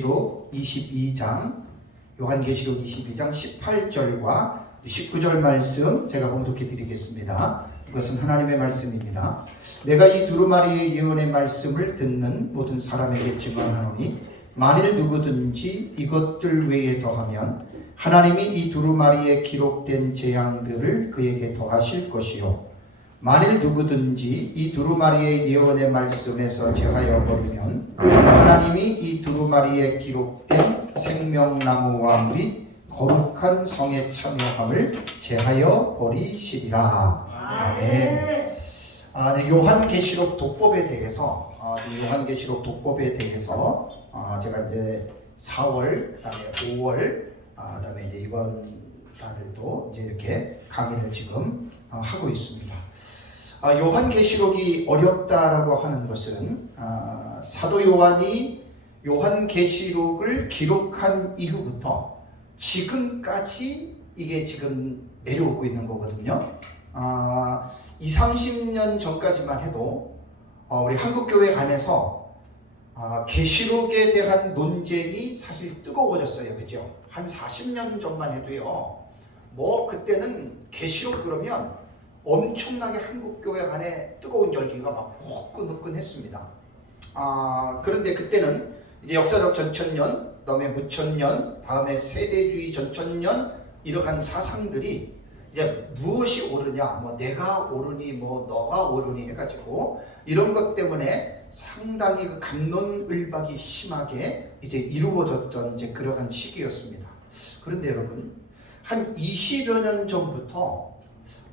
요한계시록 22장, 요한계시록 22장 18절과 19절 말씀 제가 봉독해 드리겠습니다. 이것은 하나님의 말씀입니다. 내가 이 두루마리의 예언의 말씀을 듣는 모든 사람에게 증언하노니 만일 누구든지 이것들 외에 더하면 하나님이 이 두루마리에 기록된 재앙들을 그에게 더하실 것이요 만일 누구든지 이 두루마리의 예언의 말씀에서 제하여 버리면 하나님이 이 두루마리에 기록된 생명나무와 및 거룩한 성에 참여함을 제하여 버리시리라. 아멘. 네, 요한계시록 독법에 대해서 제가 이제 4월, 그다음에 5월, 그다음에 이제 이번 달도 이제 이렇게 강의를 지금 하고 있습니다. 요한계시록이 어렵다라고 하는 것은 사도 요한이 요한계시록을 기록한 이후부터 지금까지 이게 지금 내려오고 있는 거거든요. 20-30년 전까지만 해도 우리 한국교회 안에서 계시록에 대한 논쟁이 사실 뜨거워졌어요. 그죠? 한 40년 전만 해도요. 뭐 그때는 계시록 그러면 엄청나게 한국교회 안에 뜨거운 열기가 막 후끈후끈했습니다. 그런데 그때는 이제 역사적 전천년, 그다음에 무천년, 다음에 세대주의 전천년 이러한 사상들이 이제 무엇이 옳으냐, 뭐 내가 옳으니, 뭐 너가 옳으니 해가지고 이런 것 때문에 상당히 그 갑론을박이 심하게 이제 이루어졌던 이제 그러한 시기였습니다. 그런데 여러분, 한 20여 년 전부터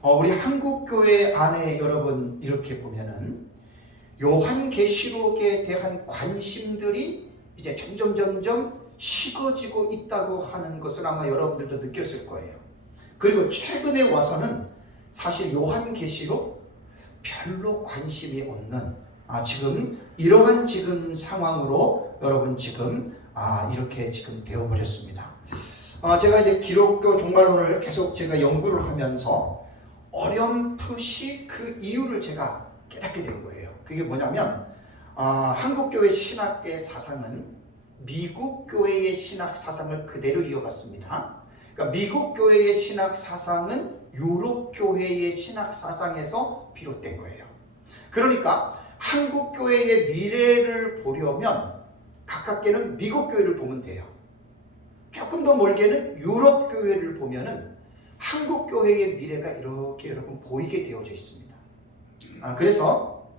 우리 한국교회 안에 여러분 이렇게 보면은 요한계시록에 대한 관심들이 이제 점점 식어지고 있다고 하는 것을 아마 여러분들도 느꼈을 거예요. 그리고 최근에 와서는 사실 요한계시록 별로 관심이 없는 지금 이러한 지금 상황으로 여러분 지금 이렇게 지금 되어버렸습니다. 제가 이제 기독교 종말론을 계속 제가 연구를 하면서 어렴풋이 그 이유를 제가 깨닫게 된 거예요. 그게 뭐냐면 한국교회 신학의 사상은 미국 교회의 신학 사상을 그대로 이어갔습니다. 그러니까 미국 교회의 신학 사상은 유럽 교회의 신학 사상에서 비롯된 거예요. 그러니까 한국 교회의 미래를 보려면 가깝게는 미국 교회를 보면 돼요. 조금 더 멀게는 유럽 교회를 보면은 한국 교회의 미래가 이렇게 여러분 보이게 되어져 있습니다. 그래서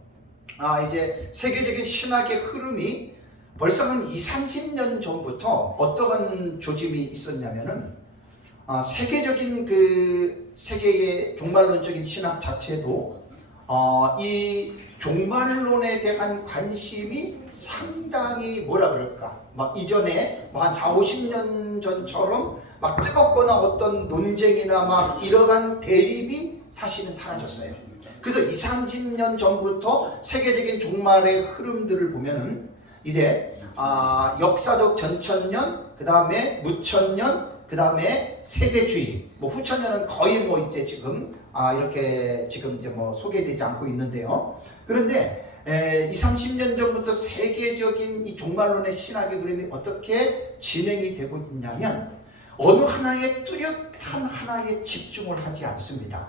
이제 세계적인 신학의 흐름이 벌써 한 20-30년 전부터 어떠한 조짐이 있었냐면은 세계적인 그 세계의 종말론적인 신학 자체도 이 종말론에 대한 관심이 상당히 뭐라 그럴까, 막 이전에 한 40-50년 전처럼 막 뜨겁거나 어떤 논쟁이나 막 이러한 대립이 사실은 사라졌어요. 그래서 20-30년 전부터 세계적인 종말의 흐름들을 보면은 이제 역사적 전천년, 그 다음에 무천년, 그 다음에 세대주의, 뭐 후천년은 거의 뭐 이제 지금 이렇게 지금 이제 뭐 소개되지 않고 있는데요. 그런데 20-30년 전부터 세계적인 이 종말론의 신학의 그림이 어떻게 진행이 되고 있냐면 어느 하나의 뚜렷한 하나에 집중을 하지 않습니다.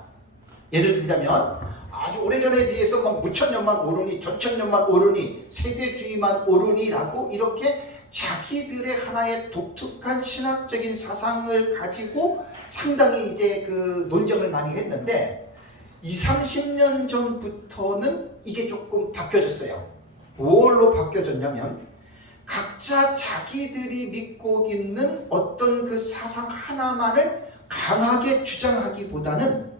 예를 들자면 아주 오래전에 비해서 막 무천년만 오르니, 전천년만 오르니, 세대주의만 오르니라고 이렇게 자기들의 하나의 독특한 신학적인 사상을 가지고 상당히 이제 그 논쟁을 많이 했는데 20-30년 전부터는 이게 조금 바뀌어졌어요. 뭘로 바뀌어졌냐면 각자 자기들이 믿고 있는 어떤 그 사상 하나만을 강하게 주장하기보다는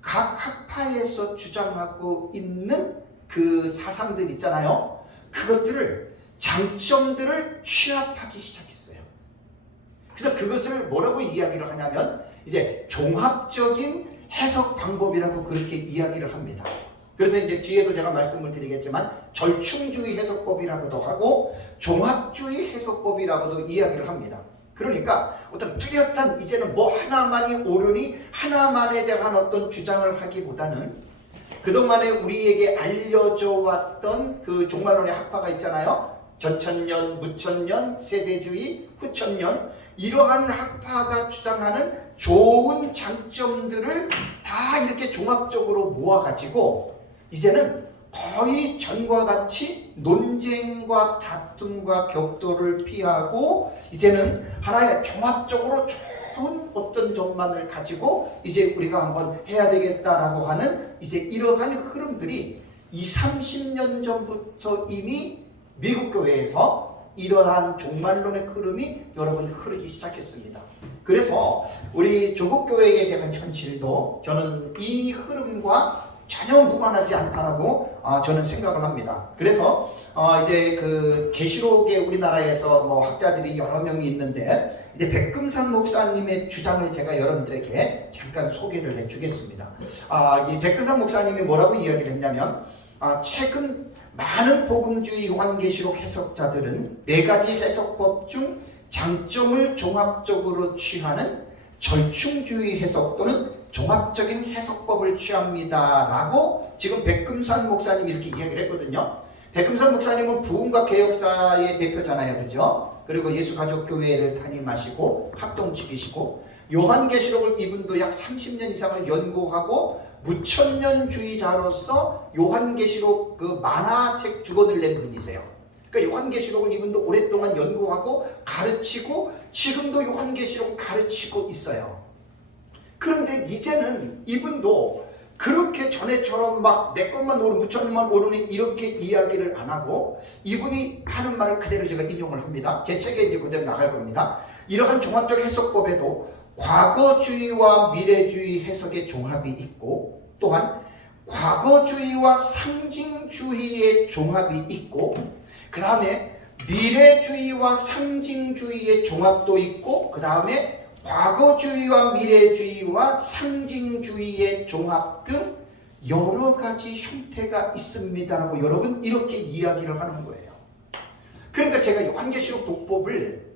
각 학파에서 주장하고 있는 그 사상들 있잖아요. 그것들을 장점들을 취합하기 시작했어요. 그래서 그것을 뭐라고 이야기를 하냐면 이제 종합적인 해석 방법이라고 그렇게 이야기를 합니다. 그래서 이제 뒤에도 제가 말씀을 드리겠지만 절충주의 해석법이라고도 하고 종합주의 해석법이라고도 이야기를 합니다. 그러니까 어떤 뚜렷한 이제는 뭐 하나만이 옳으니 하나만에 대한 어떤 주장을 하기보다는 그동안에 우리에게 알려져 왔던 그 종말론의 학파가 있잖아요. 전천년, 무천년, 세대주의, 후천년, 이러한 학파가 주장하는 좋은 장점들을 다 이렇게 종합적으로 모아가지고 이제는 거의 전과 같이 논쟁과 다툼과 격돌을 피하고 이제는 하나의 종합적으로 좋은 어떤 점만을 가지고 이제 우리가 한번 해야 되겠다라고 하는 이제 이러한 흐름들이 20, 30년 전부터 이미 미국 교회에서 이러한 종말론의 흐름이 여러분 흐르기 시작했습니다. 그래서 우리 조국 교회에 대한 현실도 저는 이 흐름과 전혀 무관하지 않다라고 저는 생각을 합니다. 그래서 이제 그 계시록에 우리나라에서 뭐 학자들이 여러 명이 있는데 이제 백금산 목사님의 주장을 제가 여러분들에게 잠깐 소개를 해주겠습니다. 이 백금산 목사님이 뭐라고 이야기를 했냐면 최근 많은 복음주의 요한계시록 해석자들은 4가지 해석법 중 장점을 종합적으로 취하는 절충주의 해석 또는 종합적인 해석법을 취합니다 라고 지금 백금산 목사님이 이렇게 이야기를 했거든요. 백금산 목사님은 부흥과 개혁사의 대표잖아요, 그죠? 그리고 예수가족교회를 담임하시고 합동직이시고 요한계시록을 이분도 약 30년 이상을 연구하고 무천년주의자로서 요한계시록 그 만화책 주권을 낸 분이세요. 그러니까 요한계시록을 이분도 오랫동안 연구하고 가르치고 지금도 요한계시록을 가르치고 있어요. 그런데 이제는 이분도 그렇게 전에처럼 막 내 것만 오르 무천년만 오르니 이렇게 이야기를 안 하고 이분이 하는 말을 그대로 제가 인용을 합니다. 제 책에 이제 그대로 나갈 겁니다. 이러한 종합적 해석법에도 과거주의와 미래주의 해석의 종합이 있고 또한 과거주의와 상징주의의 종합이 있고 그 다음에 미래주의와 상징주의의 종합도 있고 그 다음에 과거주의와 미래주의와 상징주의의 종합 등 여러 가지 형태가 있습니다라고 여러분 이렇게 이야기를 하는 거예요. 그러니까 제가 요한계시록 독법을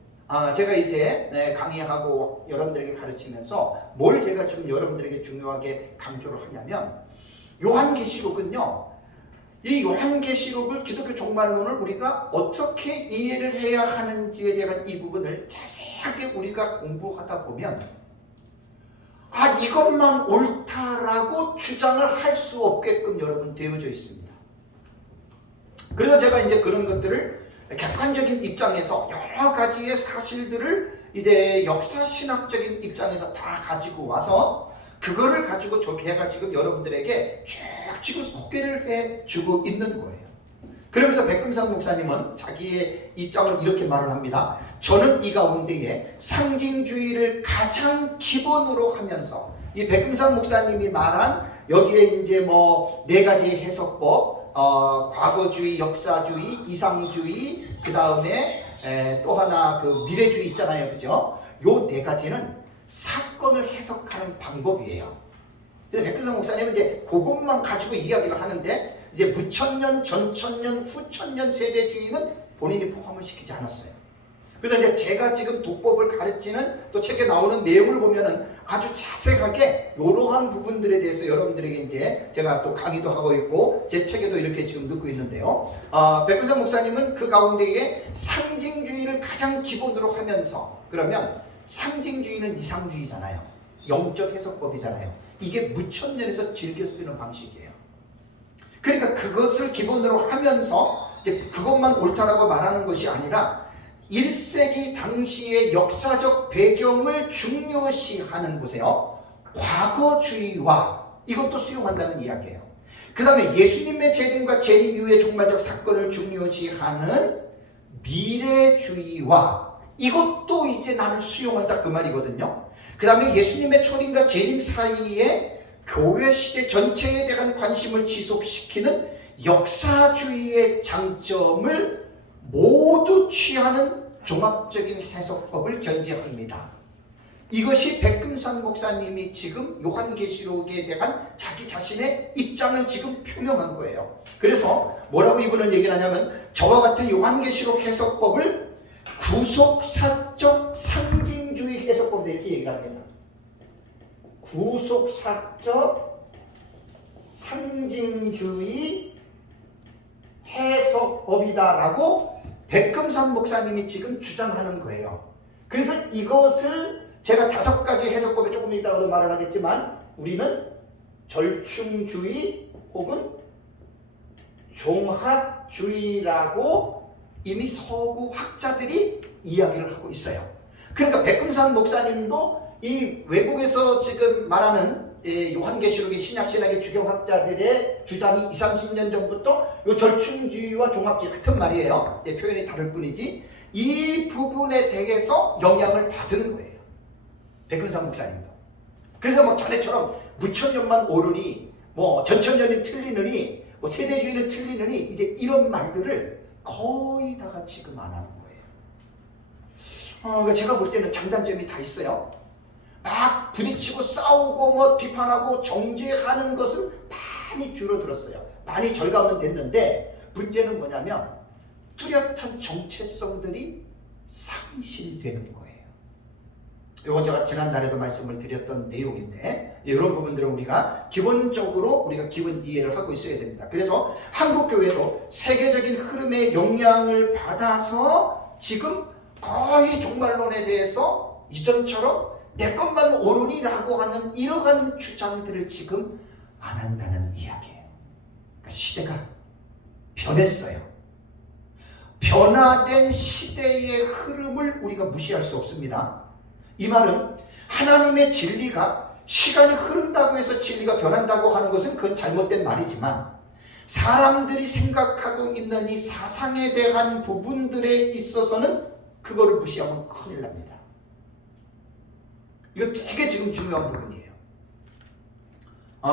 제가 이제 강의하고 여러분들에게 가르치면서 뭘 제가 지금 여러분들에게 중요하게 강조를 하냐면 요한계시록은요. 이 요한계시록을 기독교 종말론을 우리가 어떻게 이해를 해야 하는지에 대한 이 부분을 자세하게 우리가 공부하다 보면 이것만 옳다라고 주장을 할 수 없게끔 여러분 되어져 있습니다. 그래서 제가 이제 그런 것들을 객관적인 입장에서 여러 가지의 사실들을 이제 역사신학적인 입장에서 다 가지고 와서 그거를 가지고 제가 지금 여러분들에게 쭉 지금 소개를 해주고 있는 거예요. 그러면서 백금산 목사님은 자기의 입장을 이렇게 말을 합니다. 저는 이 가운데에 상징주의를 가장 기본으로 하면서 이 백금산 목사님이 말한 여기에 이제 뭐 4가지 해석법, 과거주의, 역사주의, 이상주의, 그 다음에 또 하나 그 미래주의 있잖아요, 그죠? 요 4가지는 사건을 해석하는 방법이에요. 근데 백금산 목사님은 이제 그것만 가지고 이야기를 하는데 이제 무천년, 전천년, 후천년 세대주의는 본인이 포함을 시키지 않았어요. 그래서 이제 제가 지금 독법을 가르치는 또 책에 나오는 내용을 보면은 아주 자세하게 이러한 부분들에 대해서 여러분들에게 이제 제가 또 강의도 하고 있고 제 책에도 이렇게 지금 넣고 있는데요. 백금산 목사님은 그 가운데에 상징주의를 가장 기본으로 하면서 그러면 상징주의는 이상주의잖아요. 영적 해석법이잖아요. 이게 무천년에서 즐겨 쓰는 방식이에요. 그러니까 그것을 기본으로 하면서 이제 그것만 옳다라고 말하는 것이 아니라 1세기 당시의 역사적 배경을 중요시하는 보세요. 과거주의와 이것도 수용한다는 이야기예요. 그 다음에 예수님의 재림과 재림 이후의 종말적 사건을 중요시하는 미래주의와 이것도 이제 나는 수용한다 그 말이거든요. 그 다음에 예수님의 초림과 재림 사이에 교회 시대 전체에 대한 관심을 지속시키는 역사주의의 장점을 모두 취하는 종합적인 해석법을 견지합니다. 이것이 백금산 목사님이 지금 요한계시록에 대한 자기 자신의 입장을 지금 표명한 거예요. 그래서 뭐라고 이분은 얘기를 하냐면 저와 같은 요한계시록 해석법을 구속사적 상징주의 해석법 이렇게 얘기를 합니다. 구속사적 상징주의 해석법이다라고 백금산 목사님이 지금 주장하는 거예요. 그래서 이것을 제가 5가지 해석법에 조금 이따가도 말을 하겠지만 우리는 절충주의 혹은 종합주의라고 이미 서구 학자들이 이야기를 하고 있어요. 그러니까 백금산 목사님도 이 외국에서 지금 말하는 요한계시록의 신약신학의 주경학자들의 주장이 20, 30년 전부터 이 절충주의와 종합주의 같은 말이에요. 표현이 다를 뿐이지 이 부분에 대해서 영향을 받은 거예요. 백금산 목사님도. 그래서 뭐 전에처럼 무천년만 오르니 뭐 전천년이 틀리느니 뭐 세대주의는 틀리느니 이제 이런 말들을 거의 다가 지금 안 하는 거예요. 그러니까 제가 볼 때는 장단점이 다 있어요. 막 부딪히고 싸우고 뭐 비판하고 정죄하는 것은 많이 줄어들었어요. 많이 절감은 됐는데 문제는 뭐냐면 뚜렷한 정체성들이 상실되는 거예요. 이건 제가 지난달에도 말씀을 드렸던 내용인데 이런 부분들은 우리가 기본적으로 우리가 기본 이해를 하고 있어야 됩니다. 그래서 한국교회도 세계적인 흐름의 영향을 받아서 지금 거의 종말론에 대해서 이전처럼 내 것만 옳으니라고 하는 이러한 주장들을 지금 안 한다는 이야기예요. 그러니까 시대가 변했어요. 변화된 시대의 흐름을 우리가 무시할 수 없습니다. 이 말은 하나님의 진리가 시간이 흐른다고 해서 진리가 변한다고 하는 것은 그건 잘못된 말이지만 사람들이 생각하고 있는 이 사상에 대한 부분들에 있어서는 그거를 무시하면 큰일 납니다. 이거 되게 지금 중요한 부분이에요.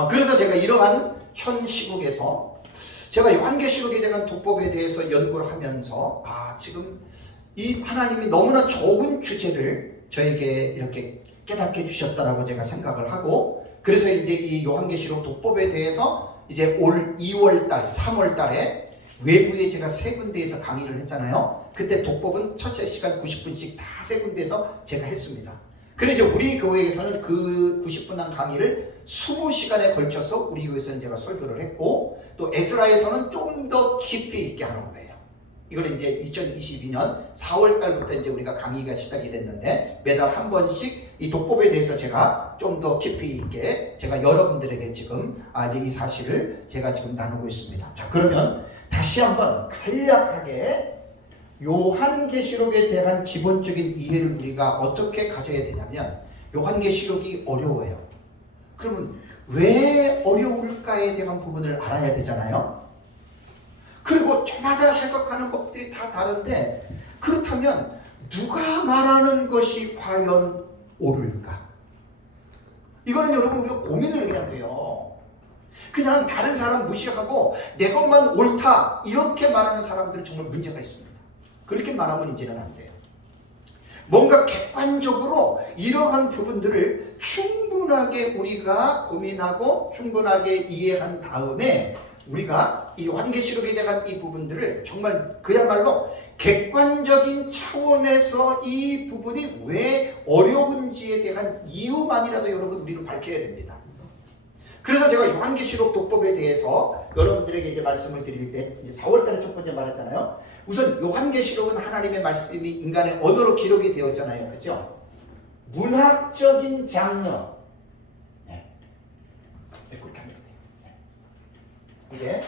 그래서 제가 이러한 현 시국에서 제가 요한계시록에 대한 독법에 대해서 연구를 하면서 지금 이 하나님이 너무나 좋은 주제를 저에게 이렇게 깨닫게 주셨다라고 제가 생각을 하고 그래서 이제 이 요한계시록 독법에 대해서 이제 올 2월달, 3월달에 외부에 제가 3군데에서 강의를 했잖아요. 그때 독법은 첫째 시간 90분씩 다 3군데에서 제가 했습니다. 그래 이제 우리 교회에서는 그 90분한 강의를 20시간에 걸쳐서 우리 교회에서는 제가 설교를 했고 또 에스라에서는 좀 더 깊이 있게 하는 거예요. 이걸 이제 2022년 4월 달부터 이제 우리가 강의가 시작이 됐는데 매달 한 번씩 이 독법에 대해서 제가 좀 더 깊이 있게 제가 여러분들에게 지금 이제 이 사실을 제가 지금 나누고 있습니다. 자, 그러면 다시 한번 간략하게 요한계시록에 대한 기본적인 이해를 우리가 어떻게 가져야 되냐면 요한계시록이 어려워요. 그러면 왜 어려울까에 대한 부분을 알아야 되잖아요. 그리고 저마다 해석하는 법들이 다 다른데 그렇다면 누가 말하는 것이 과연 옳을까? 이거는 여러분 우리가 고민을 해야 돼요. 그냥 다른 사람 무시하고 내 것만 옳다 이렇게 말하는 사람들은 정말 문제가 있습니다. 그렇게 말하면 이제는 안 돼요. 뭔가 객관적으로 이러한 부분들을 충분하게 우리가 고민하고 충분하게 이해한 다음에 우리가 이 요한계시록에 대한 이 부분들을 정말 그야말로 객관적인 차원에서 이 부분이 왜 어려운지에 대한 이유만이라도 여러분 우리는 밝혀야 됩니다. 그래서 제가 요한계시록 독법에 대해서 여러분들에게 이제 말씀을 드릴 때 이제 4월달에 첫 번째 말했잖아요. 우선 요한계시록은 하나님의 말씀이 인간의 언어로 기록이 되었잖아요. 그렇죠? 문학적인 장르. 그렇게 하면 돼요. 이게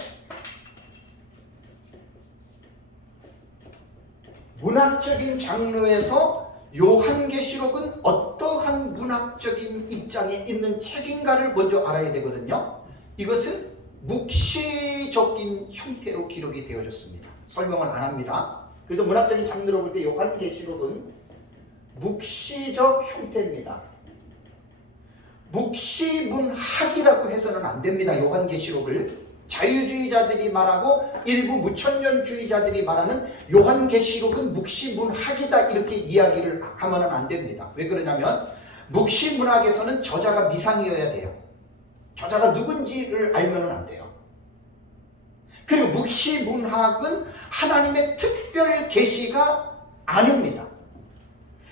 문학적인 장르에서 요한계시록은 어떠한 문학적인 입장에 있는 책인가를 먼저 알아야 되거든요. 이것은 묵시적인 형태로 기록이 되어졌습니다. 설명을 안 합니다. 그래서 문학적인 장르로 볼 때 요한계시록은 묵시적 형태입니다. 묵시문학이라고 해서는 안 됩니다. 요한계시록을 자유주의자들이 말하고 일부 무천년주의자들이 말하는 요한계시록은 묵시문학이다 이렇게 이야기를 하면 안 됩니다. 왜 그러냐면 묵시문학에서는 저자가 미상이어야 돼요. 저자가 누군지를 알면 안 돼요. 그리고 묵시문학은 하나님의 특별 계시가 아닙니다.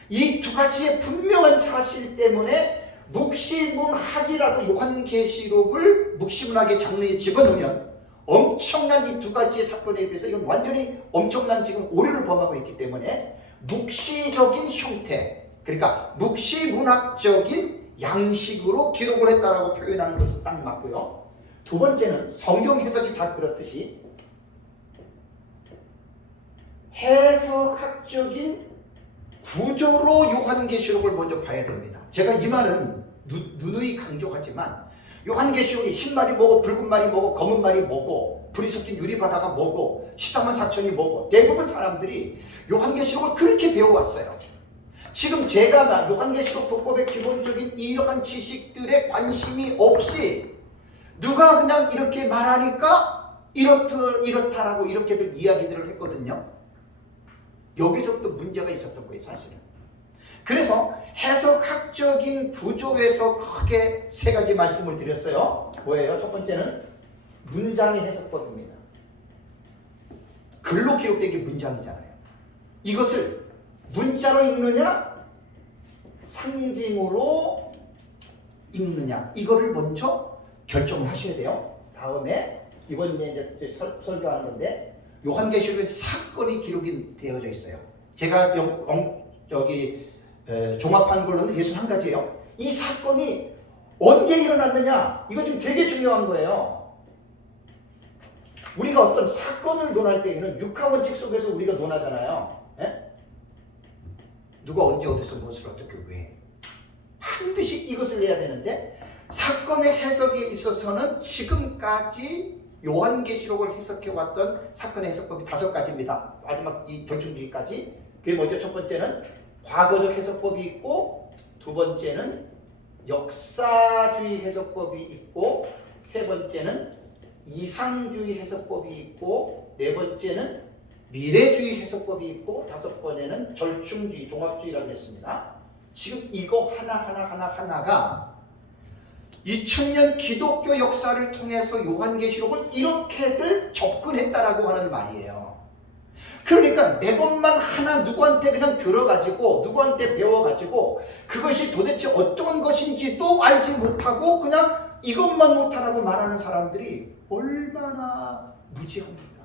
이 두 가지의 분명한 사실 때문에 묵시문학이라고 요한계시록을 묵시문학의 장르에 집어넣으면 엄청난 이 두 가지의 사건에 비해서 이건 완전히 엄청난 지금 오류를 범하고 있기 때문에 묵시적인 형태, 그러니까 묵시문학적인 양식으로 기록을 했다라고 표현하는 것이 딱 맞고요. 두 번째는 성경 해석이 다 그렇듯이 해석학적인 구조로 요한계시록을 먼저 봐야 됩니다. 제가 이 말은 누누이 강조하지만 요한계시록이 흰 말이 뭐고 붉은 말이 뭐고 검은 말이 뭐고 불이 섞인 유리바다가 뭐고 14만 4천이 뭐고 대부분 사람들이 요한계시록을 그렇게 배워왔어요. 지금 제가 요한계시록 독법의 기본적인 이러한 지식들에 관심이 없이 누가 그냥 이렇게 말하니까 이렇다라고 이렇게들 이야기들을 했거든요. 여기서부터 문제가 있었던 거예요, 사실은. 그래서 해석학적인 구조에서 크게 세 가지 말씀을 드렸어요. 뭐예요? 첫 번째는 문장의 해석법입니다. 글로 기록된 게 문장이잖아요. 이것을 문자로 읽느냐, 상징으로 읽느냐, 이거를 먼저 결정을 하셔야 돼요. 다음에 이번에 이제 설교하는 건데 요한계시록에 사건이 기록이 되어져 있어요. 제가 종합한 걸로는 61가지예요. 이 사건이 언제 일어났느냐, 이거 지금 되게 중요한 거예요. 우리가 어떤 사건을 논할 때에는 육하원칙 속에서 우리가 논하잖아요. 에? 누가 언제 어디서 무엇을 어떻게 왜, 반드시 이것을 해야 되는데 사건의 해석에 있어서는 지금까지 요한계시록을 해석해왔던 사건의 해석법이 5가지입니다. 마지막 이 결정주의까지. 그게 뭐죠? 첫 번째는 과거적 해석법이 있고, 두 번째는 역사주의 해석법이 있고, 세 번째는 이상주의 해석법이 있고, 네 번째는 미래주의 해석법이 있고, 다섯 번째는 절충주의, 종합주의라고 했습니다. 지금 이거 하나가 2000년 기독교 역사를 통해서 요한계시록을 이렇게들 접근했다라고 하는 말이에요. 그러니까 내 것만 하나 누구한테 그냥 들어가지고 누구한테 배워가지고 그것이 도대체 어떤 것인지도 알지 못하고 그냥 이것만 못하라고 말하는 사람들이 얼마나 무지합니까?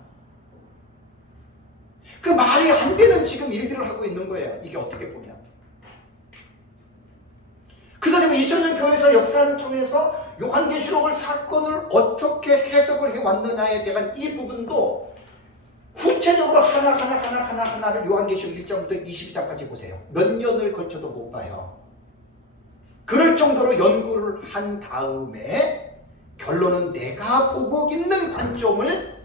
그 말이 안 되는 지금 일들을 하고 있는 거예요. 이게 어떻게 보면. 그래서 2000년 교회에서 역사를 통해서 요한계시록을 사건을 어떻게 해석을 해왔느냐에 대한 이 부분도 구체적으로 하나를 요한계시록 1장부터 22장까지 보세요. 몇 년을 걸쳐도 못 봐요. 그럴 정도로 연구를 한 다음에 결론은 내가 보고 있는 관점을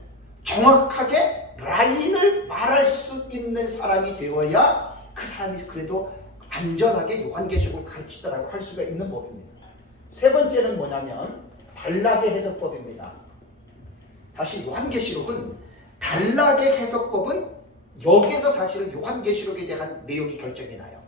정확하게 라인을 말할 수 있는 사람이 되어야 그 사람이 그래도 안전하게 요한계시록을 가르치더라고 할 수가 있는 법입니다. 세 번째는 뭐냐면 단락의 해석법입니다. 사실 요한계시록은 단락의 해석법은 여기서 사실은 요한계시록에 대한 내용이 결정이 나요.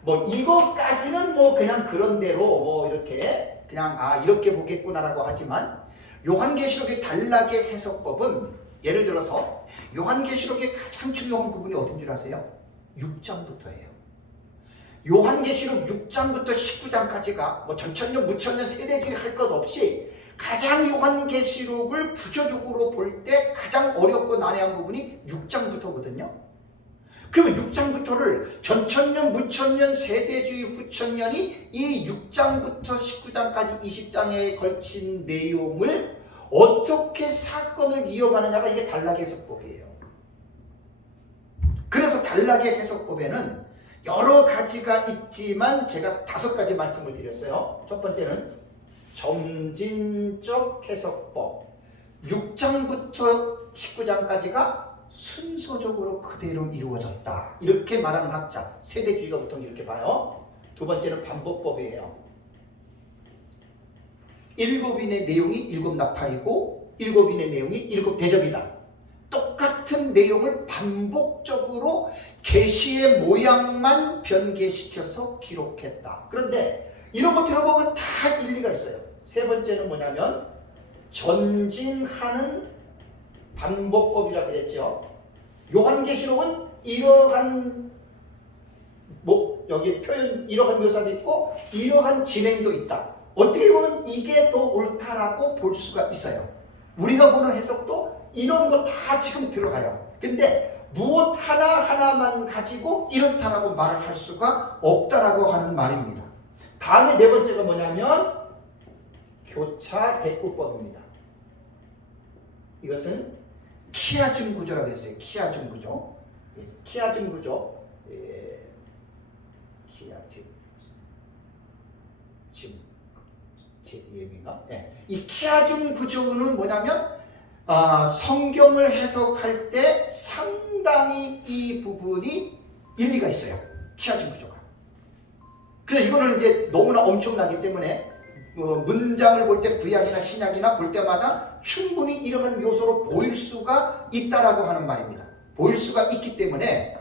뭐 이것까지는 뭐 그냥 그런 대로 뭐 이렇게 그냥 이렇게 보겠구나라고 하지만 요한계시록의 단락의 해석법은 예를 들어서 요한계시록의 가장 중요한 부분이 어딘 줄 아세요? 6장부터예요. 요한계시록 6장부터 19장까지가 뭐 전천년, 무천년, 세대주의 할 것 없이 가장 요한계시록을 구조적으로 볼 때 가장 어렵고 난해한 부분이 6장부터거든요. 그러면 6장부터를 전천년, 무천년, 세대주의, 후천년이 이 6장부터 19장까지 20장에 걸친 내용을 어떻게 사건을 이어가느냐가 이게 단락의 해석법이에요. 그래서 단락의 해석법에는 여러 가지가 있지만 제가 5가지 말씀을 드렸어요. 첫 번째는 점진적 해석법. 6장부터 19장까지가 순서적으로 그대로 이루어졌다. 이렇게 말하는 학자, 세대주의가 보통 이렇게 봐요. 두 번째는 반복법이에요. 7인의 내용이 7나팔이고 7인의 내용이 7대접이다. 똑같은 내용을 반복적으로 계시의 모양만 변개시켜서 기록했다. 그런데 이런 거 들어보면 다 일리가 있어요. 세 번째는 뭐냐면 전진하는 반복법이라 그랬죠. 요한계시록은 이러한 여기 표현 이러한 묘사도 있고 이러한 진행도 있다. 어떻게 보면 이게 더 옳다라고 볼 수가 있어요. 우리가 보는 해석도 이런 거 다 지금 들어가요. 근데 무엇 하나하나만 가지고 이렇다라고 말을 할 수가 없다라고 하는 말입니다. 다음에 네 번째가 뭐냐면 교차 대꾸법입니다. 이것은 키아즘 구조라고 그랬어요. 키아즘 구조. 키아즘 구조. 키아즘. 예민가? 이 키아즘 구조는 뭐냐면 성경을 해석할 때 상당히 이 부분이 일리가 있어요. 키아즘 구조가. 그래서 이거는 이제 너무나 엄청나기 때문에 문장을 볼 때 구약이나 신약이나 볼 때마다 충분히 이러한 요소로 보일 수가 있다라고 하는 말입니다. 보일 수가 있기 때문에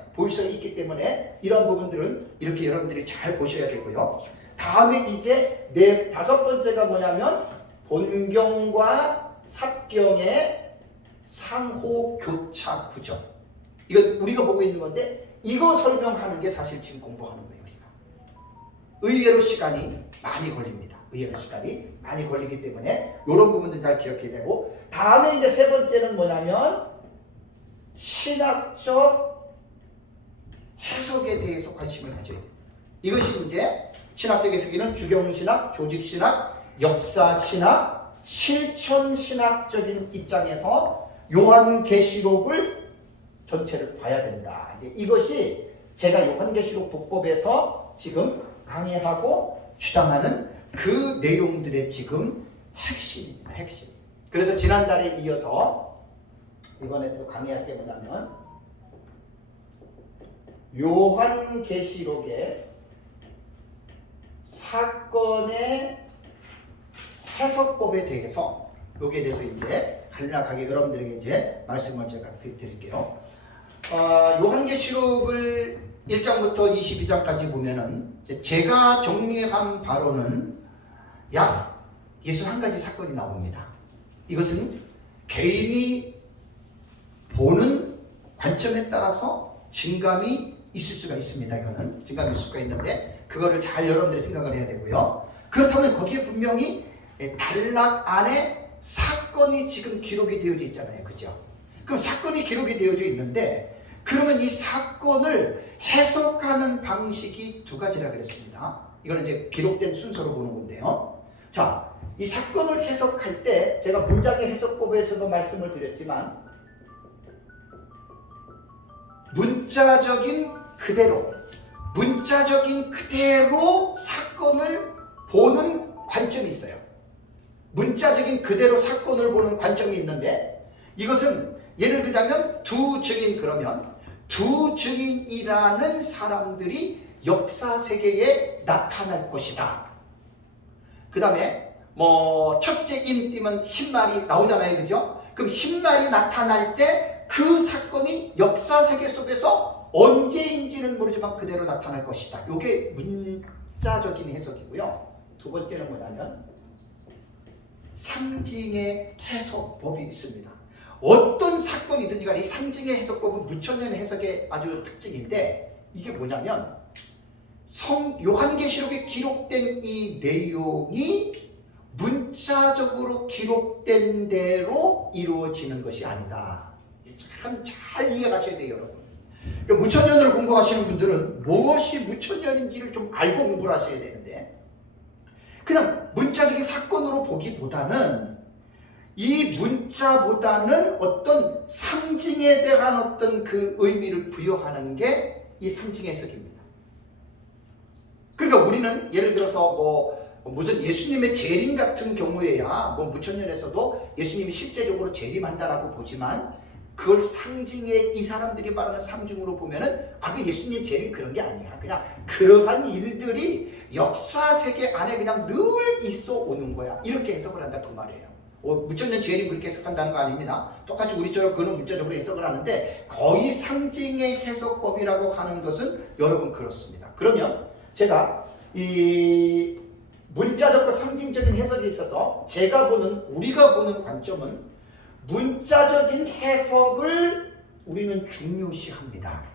이런 부분들은 이렇게 여러분들이 잘 보셔야 되고요. 다음에 이제 다섯 번째가 뭐냐면 본경과 삭경의 상호 교차 구조. 이거 우리가 보고 있는 건데 이거 설명하는 게 사실 지금 공부하는 거예요. 우리가 의외로 시간이 많이 걸립니다. 의외로 시간이 많이 걸리기 때문에 이런 부분들 잘 기억해야 되고, 다음에 이제 세 번째는 뭐냐면 신학적 해석에 대해서 관심을 가져야 돼요. 이것이 이제 신학적 해석에는 주경신학, 조직신학, 역사신학, 실천신학적인 입장에서 요한계시록을 전체를 봐야 된다. 이것이 제가 요한계시록 독법에서 지금 강의하고 주장하는 그 내용들의 지금 핵심입니다. 핵심. 그래서 지난달에 이어서 이번에 또 강의할 게 뭐냐면 요한계시록의 사건의 해석법에 대해서 여기에 대해서 이제 간략하게 여러분들에게 이제 말씀을 제가 드릴게요. 요한계시록을 1장부터 22장까지 보면은 제가 정리한 바로는 약 61가지 사건이 나옵니다. 이것은 개인이 보는 관점에 따라서 증감이 있을 수가 있습니다. 이거는 증감이 있을 수가 있는데 그거를 잘 여러분들이 생각을 해야 되고요. 그렇다면 거기에 분명히 단락 안에 사건이 지금 기록이 되어져 있잖아요. 그죠? 그럼 사건이 기록이 되어져 있는데 그러면 이 사건을 해석하는 방식이 두 가지라 그랬습니다. 이거는 이제 기록된 순서로 보는 건데요. 자, 이 사건을 해석할 때 제가 문장의 해석법에서도 말씀을 드렸지만 문자적인 그대로 사건을 보는 관점이 있어요. 문자적인 그대로 사건을 보는 관점이 있는데 이것은 예를 들자면 두 증인이라는 사람들이 역사 세계에 나타날 것이다. 그 다음에 첫째 인 띄면 흰말이 나오잖아요. 그죠? 그럼 흰말이 나타날 때 그 사건이 역사 세계 속에서 언제인지는 모르지만 그대로 나타날 것이다. 이게 문자적인 해석이고요. 두 번째는 뭐냐면 상징의 해석법이 있습니다. 어떤 사건이든지 간에 이 상징의 해석법은 무천년 해석의 아주 특징인데 이게 뭐냐면 요한계시록에 기록된 이 내용이 문자적으로 기록된 대로 이루어지는 것이 아니다. 참 잘 이해가셔야 돼요, 여러분. 그러니까 무천년을 공부하시는 분들은 무엇이 무천년인지를 좀 알고 공부를 하셔야 되는데 그냥 문자적인 사건으로 보기보다는 이 문자보다는 어떤 상징에 대한 어떤 그 의미를 부여하는 게 이 상징의 해석입니다. 그러니까 우리는 예를 들어서 무슨 예수님의 재림 같은 경우에야 무천년에서도 예수님이 실제적으로 재림한다라고 보지만 그걸 상징의 이 사람들이 말하는 상징으로 보면은 그 예수님 재림 그런 게 아니야. 그냥 그러한 일들이 역사 세계 안에 그냥 늘 있어 오는 거야. 이렇게 해석을 한다 그 말이에요. 무천년 재림 그렇게 해석한다는 거 아닙니다. 똑같이 우리처럼 그는 문자적으로 해석을 하는데 거의 상징의 해석법이라고 하는 것은 여러분 그렇습니다. 그러면 제가 이 문자적과 상징적인 해석이 있어서 우리가 보는 관점은 문자적인 해석을 우리는 중요시합니다.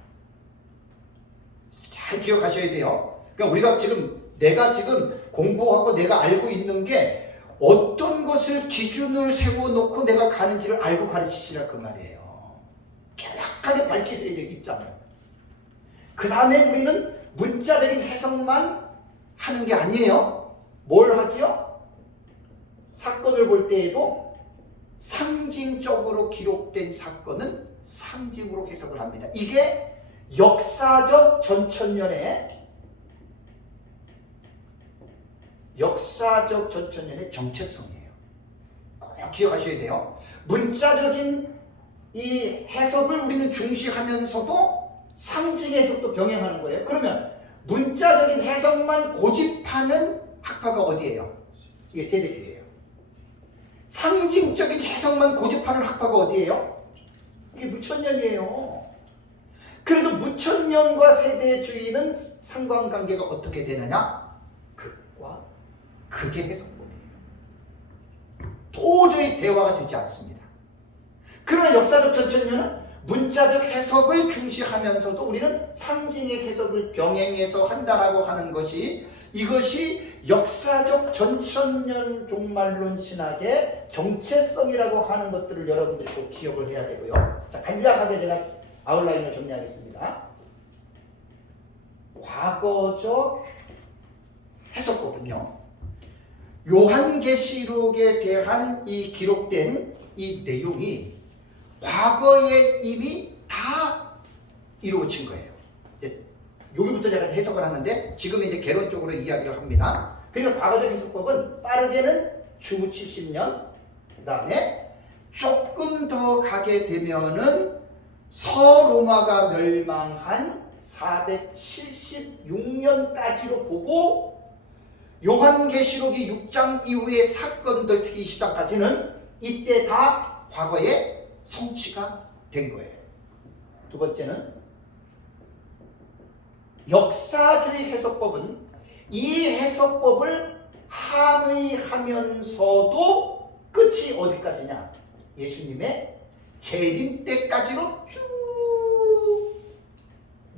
잘 기억하셔야 돼요. 그러니까 내가 지금 공부하고 내가 알고 있는 게 어떤 것을 기준을 세워놓고 내가 가는지를 알고 가르치시라 그 말이에요. 정확하게 밝히셔야 돼요, 입장을. 그 다음에 우리는 문자적인 해석만 하는 게 아니에요. 뭘 하지요? 사건을 볼 때에도 상징적으로 기록된 사건은 상징으로 해석을 합니다. 이게 역사적 전천년의 정체성이에요. 꼭 기억하셔야 돼요. 문자적인 이 해석을 우리는 중시하면서도 상징 해석도 병행하는 거예요. 그러면 문자적인 해석만 고집하는 학파가 어디예요? 이게 세대주의예요. 상징적인 해석만 고집하는 학파가 어디예요? 이게 무천년이에요. 그래서 무천년과 세대주의는 상관관계가 어떻게 되느냐? 극과 극의 해석법이에요. 도저히 대화가 되지 않습니다. 그러나 역사적 전천년은 문자적 해석을 중시하면서도 우리는 상징의 해석을 병행해서 한다라고 하는 것이, 이것이 역사적 전천년 종말론 신학의 정체성이라고 하는 것들을 여러분들이 꼭 기억을 해야 되고요. 자, 간략하게 제가 아웃라인을 정리하겠습니다. 과거적 해석법은요, 요한계시록에 대한 이 기록된 이 내용이 과거에 이미 다 이루어진 거예요. 여기부터 제가 해석을 하는데 지금 이제 개론적으로 이야기를 합니다. 그러니까 과거적 해석법은 빠르게는 주후 70년, 그 다음에 조금 더 가게 되면은 서로마가 멸망한 476년까지로 보고, 요한계시록이 6장 이후의 사건들, 특히 20장까지는 이때 다 과거에 성취가 된 거예요. 두 번째는 역사주의 해석법은 이 해석법을 함의하면서도 끝이 어디까지냐? 예수님의 재림 때까지로 쭉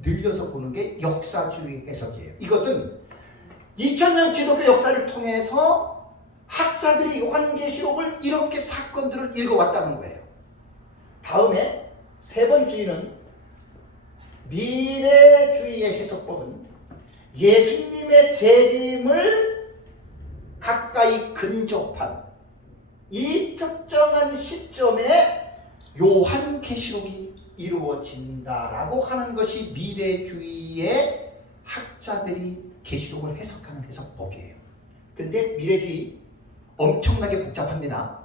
늘려서 보는 게 역사주의 해석이에요. 이것은 2000년 기독교 역사를 통해서 학자들이 요한계시록을 이렇게 사건들을 읽어왔다는 거예요. 다음에 세 번째는 미래주의의 해석법은 예수님의 재림을 가까이 근접한 이 특정한 시점에 요한계시록이 이루어진다라고 하는 것이 미래주의의 학자들이 계시록을 해석하는 해석법이에요. 근데 미래주의 엄청나게 복잡합니다.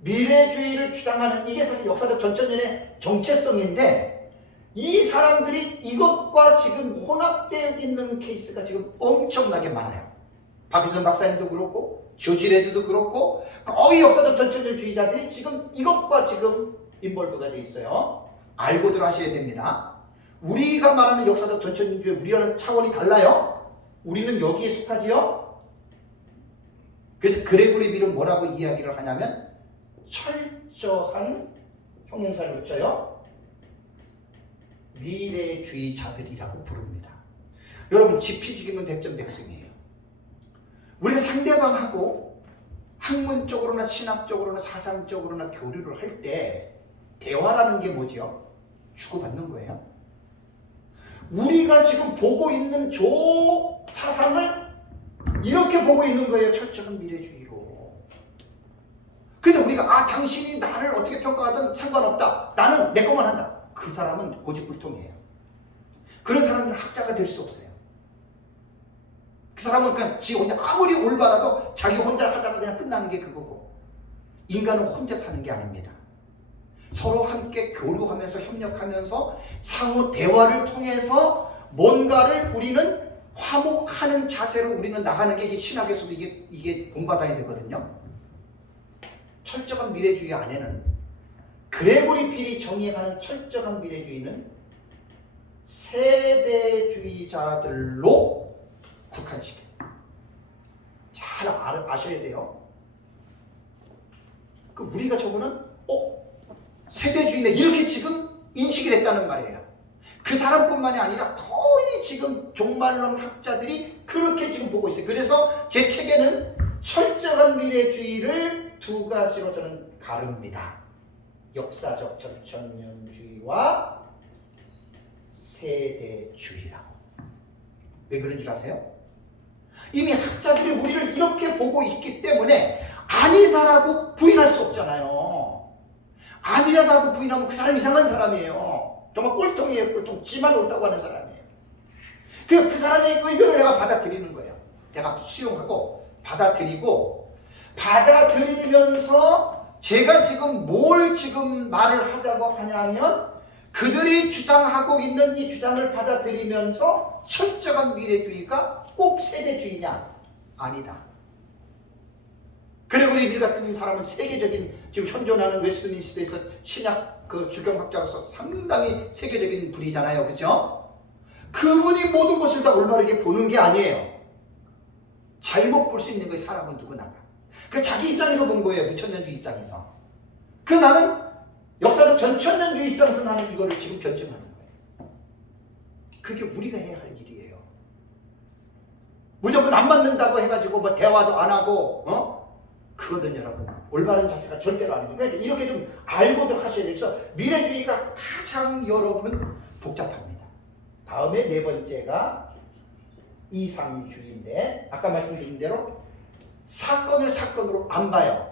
미래주의를 주장하는 이게 사실 역사적 전천년의 정체성인데, 이 사람들이 이것과 지금 혼합되어 있는 케이스가 지금 엄청나게 많아요. 박유선 박사님도 그렇고 조지 레드도 그렇고 거의 역사적 전천년주의자들이 지금 이것과 지금 인볼브가 되어 있어요. 알고들 하셔야 됩니다. 우리가 말하는 역사적 전천년주의 우리와는 차원이 달라요. 우리는 여기에 속하지요. 그래서 그레고리 빌은 뭐라고 이야기를 하냐면 철저한 형용사를 붙여요. 미래주의자들이라고 부릅니다. 여러분, 지피지기면 백전백승이에요. 우리가 상대방하고 학문적으로나 신학적으로나 사상적으로나 교류를 할 때 대화라는 게 뭐지요? 주고받는 거예요. 우리가 지금 보고 있는 저 사상을 이렇게 보고 있는 거예요. 철저한 미래주의로. 근데 우리가 당신이 나를 어떻게 평가하든 상관없다. 나는 내 것만 한다. 그 사람은 고집불통이에요. 그런 사람은 학자가 될 수 없어요. 그 사람은 그냥 지 혼자 아무리 올바라도 자기 혼자 하다가 그냥 끝나는 게 그거고, 인간은 혼자 사는 게 아닙니다. 서로 함께 교류하면서 협력하면서 상호 대화를 통해서 뭔가를 우리는 화목하는 자세로 우리는 나가는 게, 이게 신학에서도 이게 본받아야 되거든요. 철저한 미래주의 안에는, 그레고리 필이 정의하는 철저한 미래주의는 세대주의자들로 국한시켜요. 잘 아셔야 돼요. 그 우리가 저거는 세대주의네 이렇게 지금 인식이 됐다는 말이에요. 그 사람뿐만이 아니라 거의 지금 종말론 학자들이 그렇게 지금 보고 있어요. 그래서 제 책에는 철저한 미래주의를 두 가지로 저는 가릅니다. 역사적 전천년주의와 세대주의라고. 왜 그런 줄 아세요? 이미 학자들이 우리를 이렇게 보고 있기 때문에 아니다라고 부인할 수 없잖아요. 아니라고 부인하면 그 사람 이상한 사람이에요. 정말 꼴통이에요. 꼴통. 지만 옳다고 하는 사람이에요. 그 사람의 의견을 내가 받아들이는 거예요. 내가 수용하고 받아들이면서 제가 지금 뭘 지금 말을 하자고 하냐면 그들이 주장하고 있는 이 주장을 받아들이면서 철저한 미래주의가 꼭 세대주의냐? 아니다. 그리고 우리 밀 같은 사람은 세계적인 지금 현존하는 웨스트민스터에서 신약 그 주경학자로서 상당히 세계적인 분이잖아요. 그죠? 그분이 모든 것을 다 올바르게 보는 게 아니에요. 잘못 볼 수 있는 거예요. 사람은 누구나가. 그 자기 입장에서 본 거예요. 무천년주의 입장에서. 그 나는 역사적 전천년주의 입장에서 나는 이거를 지금 결정하는 거예요. 그게 우리가 해야 할 일이에요. 무조건 안 맞는다고 해가지고 뭐 대화도 안 하고 그거든 여러분. 올바른 자세가 절대로 아닙니다. 그러니까 이렇게 좀 알고들 하셔야 돼요. 그래서 미래주의가 가장 여러분 복잡합니다. 다음에 네 번째가 이상주의인데 아까 말씀드린 대로 사건을 사건으로 안 봐요.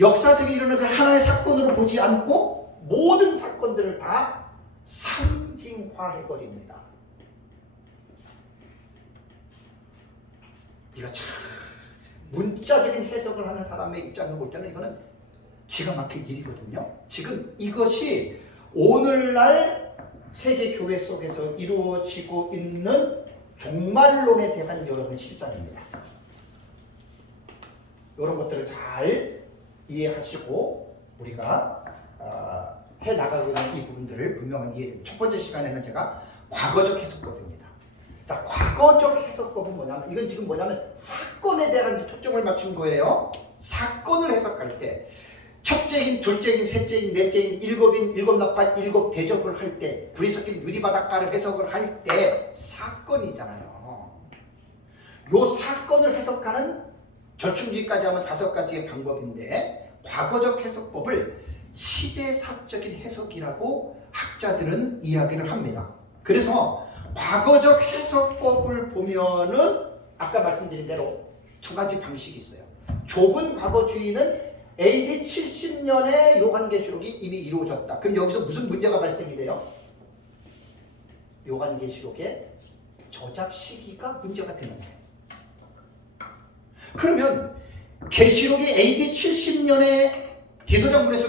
역사적에 일어나는 그 하나의 사건으로 보지 않고 모든 사건들을 다 상징화해버립니다. 이거 참 문자적인 해석을 하는 사람의 입장을 볼 때는 이거는 기가 막힌 일이거든요. 지금 이것이 오늘날 세계교회 속에서 이루어지고 있는 종말론에 대한 여러분 실상입니다. 이런 것들을 잘 이해하시고 우리가 해나가고 있는 이 부분들을 분명한 이해. 첫 번째 시간에는 제가 과거적 해석법입니다. 자, 과거적 해석법은 뭐냐면 이건 지금 뭐냐면 사건에 대한 초점을 맞춘 거예요. 사건을 해석할 때 첫째인, 둘째인, 셋째인, 넷째인, 일곱인, 일곱나팔, 일곱 대접을 할 때 불이 섞인 유리바닷가를 해석을 할 때 사건이잖아요. 요 사건을 해석하는 절충지까지 하면 5가지의 방법인데 과거적 해석법을 시대사적인 해석이라고 학자들은 이야기를 합니다. 그래서 과거적 해석법을 보면은 아까 말씀드린 대로 두 가지 방식이 있어요. 좁은 과거주의는 AD 70년에 요한계시록이 이미 이루어졌다. 그럼 여기서 무슨 문제가 발생이 돼요? 요한계시록의 저작 시기가 문제가 되는 거예요. 그러면 계시록이 AD 70년에 디도전군에서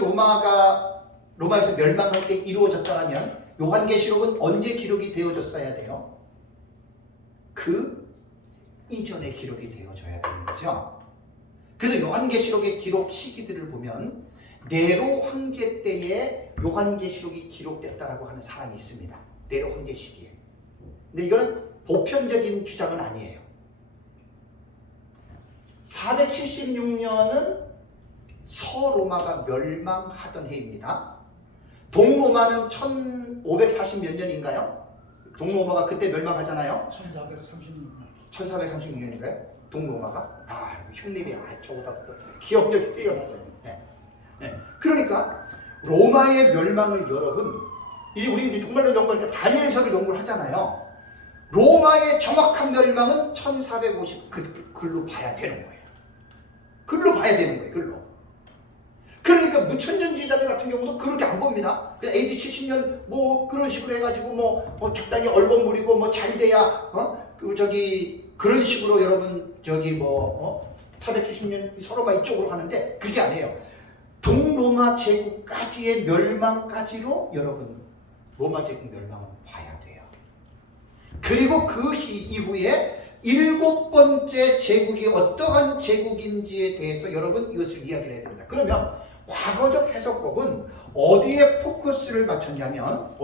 로마에서 멸망할 때 이루어졌다면 요한계시록은 언제 기록이 되어졌어야 돼요? 그 이전에 기록이 되어져야 되는 거죠. 그래서 요한계시록의 기록 시기들을 보면 네로 황제 때에 요한계시록이 기록됐다라고 하는 사람이 있습니다. 네로 황제 시기에. 근데 이거는 보편적인 주장은 아니에요. 476년은 서로마가 멸망하던 해입니다. 동로마는 1540 몇 년인가요? 동로마가 그때 멸망하잖아요. 1436년인가요? 동로마가? 형님이 저보다 기억력이 뛰어났어요. 네. 그러니까 로마의 멸망을 여러분, 이제 우리 종말론 연구하니까 다니엘서를 연구를 하잖아요. 로마의 정확한 멸망은 1450 글로 봐야 되는 거예요. 글로 봐야 되는 거예요. 글로. 그러니까 무천년주의자들 같은 경우도 그렇게 안 봅니다. 그냥 AD 70년 뭐 그런 식으로 해가지고 뭐 적당히 얼버무리고 뭐 잘 돼야 그런 식으로 여러분 470년 서로가 이쪽으로 가는데 그게 아니에요. 동로마 제국까지의 멸망까지로 여러분 로마 제국 멸망은 봐야 돼요. 그리고 그 이후에 7번째 제국이 어떠한 제국인지에 대해서 여러분 이것을 이야기를 해야 된다. 그러면 과거적 해석법은 어디에 포커스를 맞췄냐면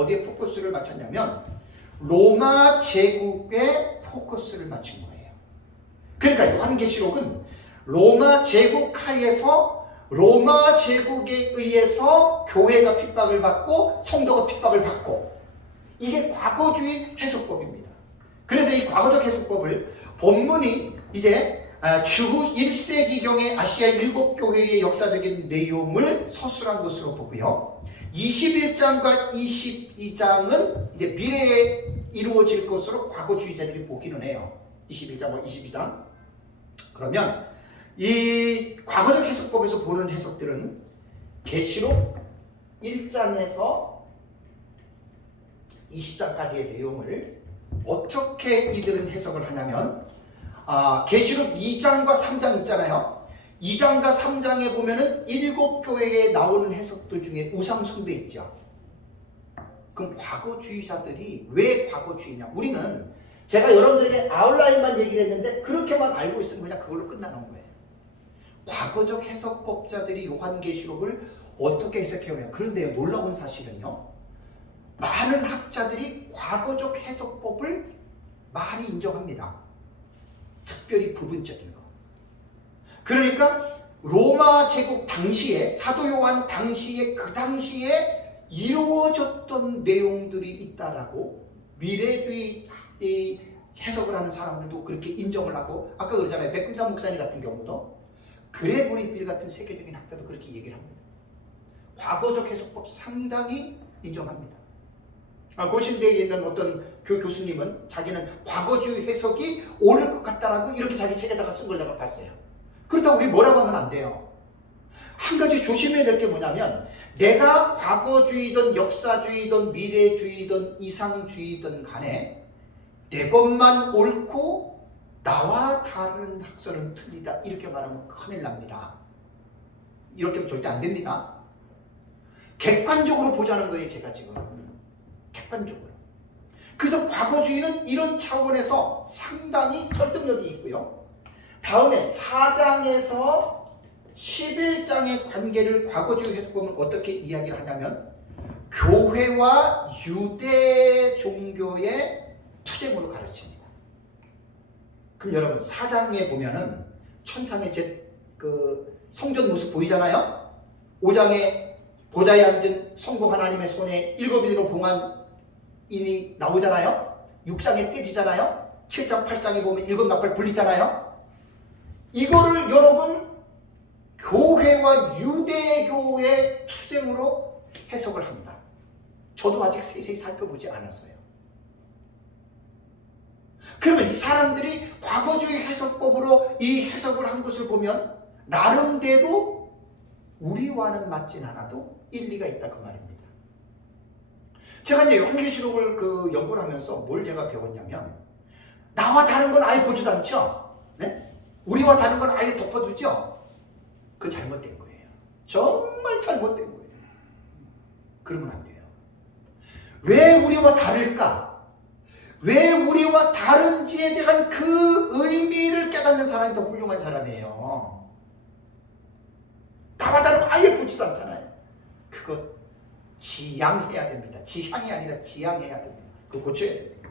로마 제국에 포커스를 맞춘 거예요. 그러니까 요한계시록은 로마 제국 하에서 로마 제국에 의해서 교회가 핍박을 받고 성도가 핍박을 받고 이게 과거주의 해석법입니다. 그래서 이 과거적 해석법을 본문이 이제 주후 1세기경의 아시아 7교회의 역사적인 내용을 서술한 것으로 보고요. 21장과 22장은 이제 미래에 이루어질 것으로 과거주의자들이 보기는 해요. 21장과 22장. 그러면 이 과거적 해석법에서 보는 해석들은 계시록 1장에서 20장까지의 내용을 어떻게 이들은 해석을 하냐면 계시록 2장과 3장 있잖아요. 2장과 3장에 보면은 7교회에 나오는 해석들 중에 우상 숭배 있죠. 그럼 과거주의자들이 왜 과거주의냐? 우리는 제가 여러분들에게 아웃라인만 얘기를 했는데 그렇게만 알고 있으면 그냥 그걸로 끝나는 거예요. 과거적 해석법자들이 요한계시록을 어떻게 해석해오냐? 그런데 놀라운 사실은요, 많은 학자들이 과거적 해석법을 많이 인정합니다. 특별히 부분적인 거. 그러니까 로마 제국 당시에, 사도 요한 당시에, 그 당시에 이루어졌던 내용들이 있다라고 미래주의 해석을 하는 사람들도 그렇게 인정을 하고, 아까 그러잖아요. 백금산 목사님 같은 경우도, 그레고리 빌 같은 세계적인 학자도 그렇게 얘기를 합니다. 과거적 해석법 상당히 인정합니다. 고신대에 있는 어떤 교수님은 자기는 과거주의 해석이 옳을 것 같다라고 이렇게 자기 책에다가 쓴 걸 내가 봤어요. 그렇다고 우리 뭐라고 하면 안 돼요. 한 가지 조심해야 될 게 뭐냐면, 내가 과거주의든 역사주의든 미래주의든 이상주의든 간에 내 것만 옳고 나와 다른 학설은 틀리다 이렇게 말하면 큰일 납니다. 이렇게 하면 절대 안 됩니다. 객관적으로 보자는 거예요, 제가 지금. 객관적으로. 그래서 과거주의는 이런 차원에서 상당히 설득력이 있고요. 다음에 4장에서 11장의 관계를 과거주의 해석보면 어떻게 이야기를 하냐면, 교회와 유대 종교의 투쟁으로 가르칩니다. 그럼 여러분 4장에 보면은 천상의 성전 모습 보이잖아요. 5장에 보좌에 앉은 성부 하나님의 손에 7인으로 봉한 인이 나오잖아요. 6장에 떼지잖아요. 7장 8장에 보면 7나팔 불리잖아요. 이거를 여러분 교회와 유대교의 투쟁으로 해석을 합니다. 저도 아직 세세히 살펴보지 않았어요. 그러면 이 사람들이 과거주의 해석법으로 이 해석을 한 것을 보면 나름대로 우리와는 맞진 않아도 일리가 있다 그 말입니다. 제가 이제 요한계시록을 연구를 하면서 뭘 제가 배웠냐면, 나와 다른 건 아예 보지도 않죠. 네? 우리와 다른 건 아예 덮어두죠. 그건 잘못된 거예요. 정말 잘못된 거예요. 그러면 안 돼요. 왜 우리와 다를까? 왜 우리와 다른지에 대한 그 의미를 깨닫는 사람이 더 훌륭한 사람이에요. 나와 다르면 아예 보지도 않잖아요. 그거 지양해야 됩니다. 지향이 아니라 지양해야 됩니다. 그거 고쳐야 됩니다.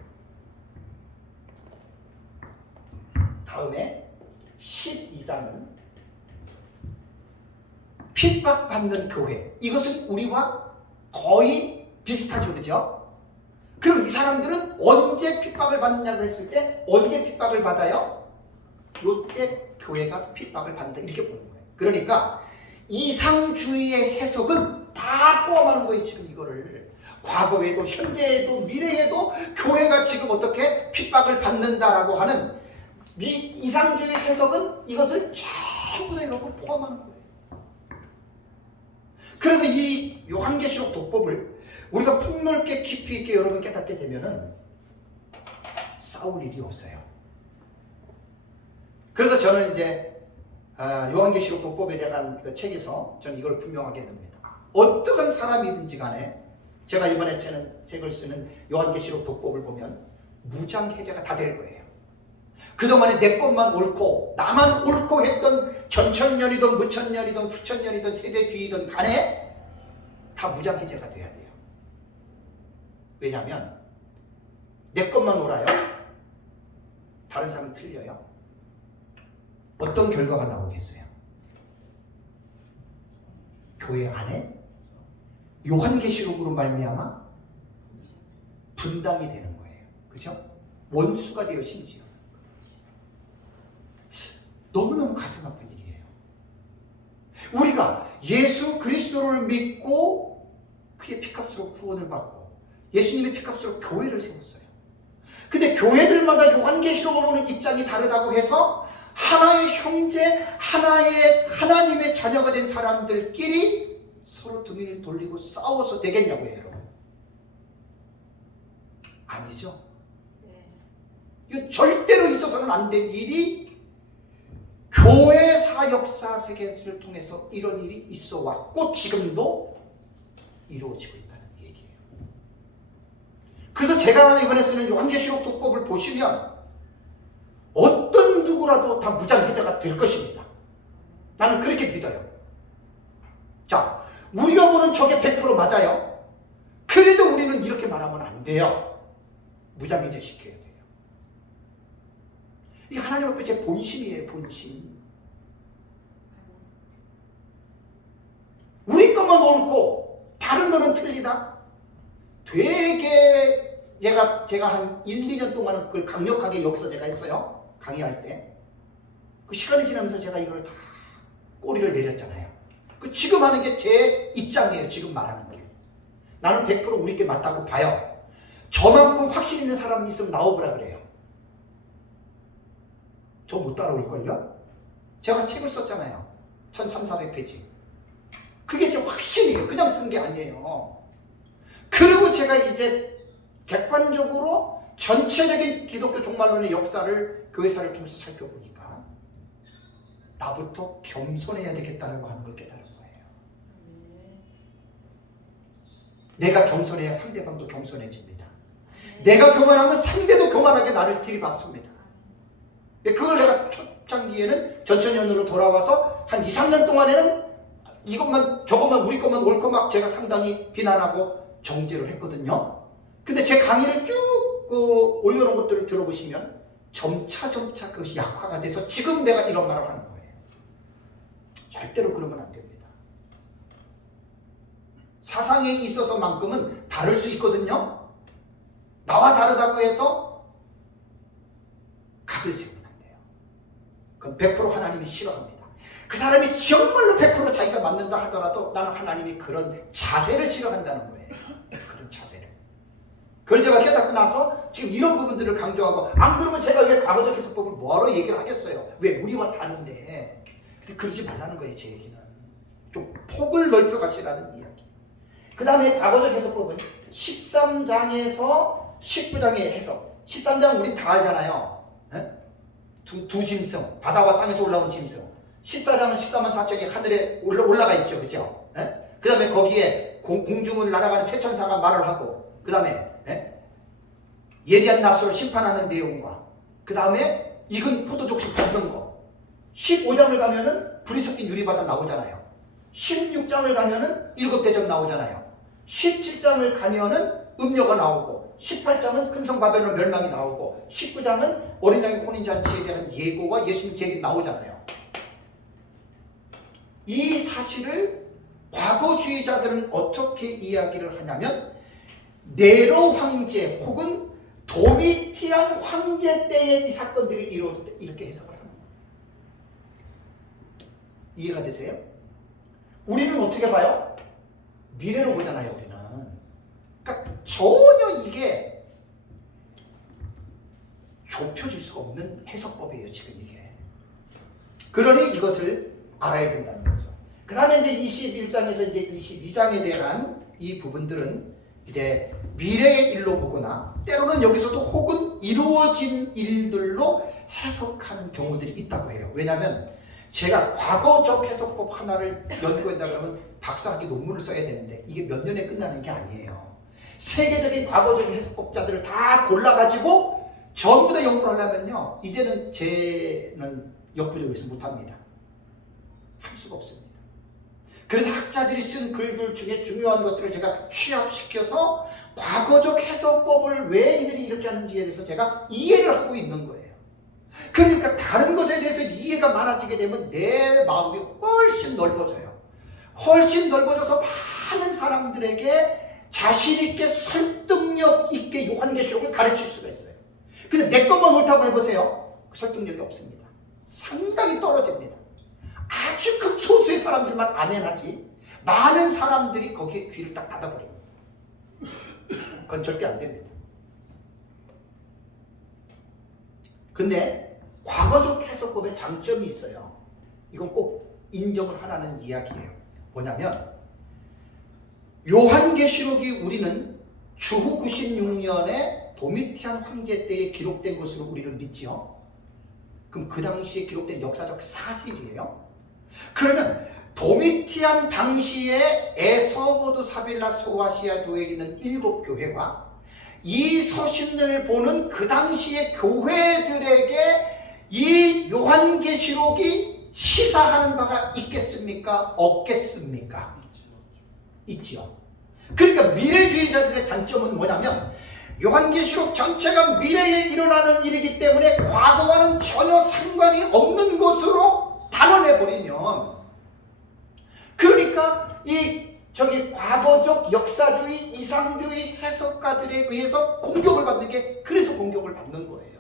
다음에 12장은 핍박받는 교회. 이것은 우리와 거의 비슷하죠. 그죠? 그럼 이 사람들은 언제 핍박을 받느냐고 했을 때, 언제 핍박을 받아요? 이때 교회가 핍박을 받는다 이렇게 보는 거예요. 그러니까 이상주의의 해석은 다 포함하는 거예요. 지금 이거를 과거에도 현재에도 미래에도 교회가 지금 어떻게 핍박을 받는다라고 하는 이상주의 해석은 이것을 전부 다 여러분 포함하는 거예요. 그래서 이 요한계시록 독법을 우리가 폭넓게 깊이 있게 여러분 깨닫게 되면은 싸울 일이 없어요. 그래서 저는 이제 요한계시록 독법에 대한 그 책에서 저는 이걸 분명하게 냅니다. 어떠한 사람이든지 간에 제가 이번에 책을 쓰는 요한계시록 독법을 보면 무장해제가 다 될 거예요. 그동안에 내 것만 옳고 나만 옳고 했던 전천년이든 무천년이든 후천년이든 세대주의든 간에 다 무장해제가 돼야 돼요. 왜냐하면 내 것만 옳아요. 다른 사람은 틀려요. 어떤 결과가 나오겠어요? 교회 안에 요한계시록으로 말미암아 분당이 되는 거예요. 그죠? 원수가 되어 심지어. 너무너무 가슴 아픈 일이에요. 우리가 예수 그리스도를 믿고 그의 피값으로 구원을 받고 예수님의 피값으로 교회를 세웠어요. 근데 교회들마다 요한계시록을 보는 입장이 다르다고 해서 하나의 형제, 하나의 하나님의 자녀가 된 사람들끼리 서로 등을 돌리고 싸워서 되겠냐고요, 여러분. 아니죠. 이거 절대로 있어서는 안 될 일이 교회사 역사 세계를 통해서 이런 일이 있어 왔고 지금도 이루어지고 있다는 얘기예요. 그래서 제가 이번에 쓰는 요한계시록 독법을 보시면 어떤 누구라도 다 무장해제가 될 것입니다. 나는 그렇게 믿어요. 자, 우리가 보는 저게 100% 맞아요. 그래도 우리는 이렇게 말하면 안 돼요. 무장해제 시켜야 돼요. 이게 하나님 앞에 제 본심이에요, 본심. 우리 것만 옳고 다른 거는 틀리다? 되게 제가 한 1, 2년 동안은 그걸 강력하게 여기서 제가 했어요. 강의할 때. 그 시간이 지나면서 제가 이걸 다 꼬리를 내렸잖아요. 그 지금 하는 게 제 입장이에요. 지금 말하는 게. 나는 100% 우리께 맞다고 봐요. 저만큼 확신 있는 사람이 있으면 나오보라 그래요. 저 못 따라올걸요? 제가 책을 썼잖아요. 1300~1400페이지. 그게 제 확신이에요. 그냥 쓴 게 아니에요. 그리고 제가 이제 객관적으로 전체적인 기독교 종말론의 역사를 교회사를 통해서 살펴보니까 나부터 겸손해야 되겠다는 거 하는 걸 깨달은 거예요. 내가 겸손해야 상대방도 겸손해집니다. 내가 교만하면 상대도 교만하게 나를 들이받습니다. 그걸 내가 초창기에는 전천년으로 돌아와서 한 2, 3년 동안에는 이것만 저것만 우리 것만 옳고 막 제가 상당히 비난하고 정죄를 했거든요. 근데 제 강의를 쭉 올려놓은 것들을 들어보시면 점차 그것이 약화가 돼서 지금 내가 이런 말을 하는 거예요. 절대로 그러면 안 됩니다. 사상에 있어서만큼은 다를 수 있거든요. 나와 다르다고 해서 각을 세우면 안 돼요. 그건 100% 하나님이 싫어합니다. 그 사람이 정말로 100% 자기가 맞는다 하더라도 나는 하나님이 그런 자세를 싫어한다는 거예요. 그런 자세를. 그걸 제가 깨닫고 나서 지금 이런 부분들을 강조하고, 안 그러면 제가 왜 과거적 해석법을 뭐하러 얘기를 하겠어요. 왜 우리와 다른데. 근데 그러지 말라는 거예요. 제 얘기는 좀 폭을 넓혀 가시라는 이야기. 그 다음에 과거적 해석법은 13장에서 19장의 해석. 13장 우리 다 알잖아요. 두 짐승, 바다와 땅에서 올라온 짐승. 14장은 14만 4천이 하늘에 올라가 있죠. 그죠? 그 다음에 거기에 공중을 날아가는 새 천사가 말을 하고, 그 다음에 예리한 낫으로 심판하는 내용과, 그 다음에 익은 포도죽을 밟는 거. 15장을 가면은 불이 섞인 유리바다 나오잖아요. 16장을 가면은 7대접 나오잖아요. 17장을 가면은 음료가 나오고, 18장은 큰성 바벨론 멸망이 나오고, 19장은 어린 양의 혼인잔치에 대한 예고와 예수님 재림 나오잖아요. 이 사실을 과거주의자들은 어떻게 이야기를 하냐면, 네로 황제 혹은 도미티안 황제 때의 이 사건들이 이루어질 때 이렇게 해석을 합니다. 이해가 되세요? 우리는 어떻게 봐요? 미래로 보잖아요, 우리는. 그러니까 전혀 이게 좁혀질 수가 없는 해석법이에요, 지금 이게. 그러니 이것을 알아야 된다는 거죠. 그 다음에 이제 21장에서 이제 22장에 대한 이 부분들은 이제 미래의 일로 보거나, 때로는 여기서도 혹은 이루어진 일들로 해석하는 경우들이 있다고 해요. 왜냐하면 제가 과거적 해석법 하나를 연구한다 그러면 박사학위 논문을 써야 되는데 이게 몇 년에 끝나는 게 아니에요. 세계적인 과거적 해석법자들을 다 골라가지고 전부 다 연구를 하려면요, 이제는 제는 역부족에서 못합니다. 할 수가 없습니다. 그래서 학자들이 쓴 글들 중에 중요한 것들을 제가 취합시켜서 과거적 해석법을 왜 이들이 이렇게 하는지에 대해서 제가 이해를 하고 있는 거예요. 그러니까 다른 것에 대해서 이해가 많아지게 되면 내 마음이 훨씬 넓어져요. 훨씬 넓어져서 많은 사람들에게 자신있게 설득력 있게 요한계시록을 가르칠 수가 있어요. 근데 내 것만 옳다고 해보세요. 설득력이 없습니다. 상당히 떨어집니다. 아주 극소수의 사람들만 아멘하지 많은 사람들이 거기에 귀를 딱 닫아버립니다. 그건 절대 안 됩니다. 근데 과거적 해석법에 장점이 있어요. 이건 꼭 인정을 하라는 이야기예요. 뭐냐면 요한계시록이 우리는 주후 96년에 도미티안 황제 때에 기록된 것으로 우리를 믿지요. 그럼 그 당시에 기록된 역사적 사실이에요. 그러면 도미티안 당시에 에서보드 사빌라 소아시아도에 있는 7교회와 이 서신을 보는 그 당시의 교회들에게 이 요한계시록이 시사하는 바가 있겠습니까? 없겠습니까? 있지요. 그러니까 미래주의자들의 단점은 뭐냐면 요한계시록 전체가 미래에 일어나는 일이기 때문에 과거와는 전혀 상관이 없는 것으로 단언해버리면, 그러니까 과거적 역사주의, 이상주의 해석가들에 의해서 공격을 받는 게, 그래서 공격을 받는 거예요.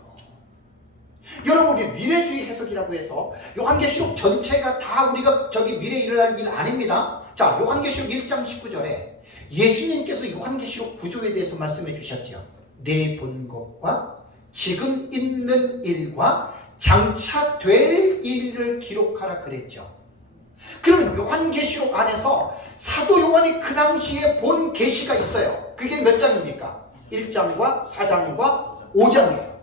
여러분, 우리 미래주의 해석이라고 해서 요한계시록 전체가 다 우리가 미래에 일어날 일 아닙니다. 자, 요한계시록 1장 19절에 예수님께서 요한계시록 구조에 대해서 말씀해 주셨죠. 내 본 것과 지금 있는 일과 장차 될 일을 기록하라 그랬죠. 그러면 요한계시록 안에서 사도 요한이 그 당시에 본 계시가 있어요. 그게 몇 장입니까? 1장과 4장과 5장이에요.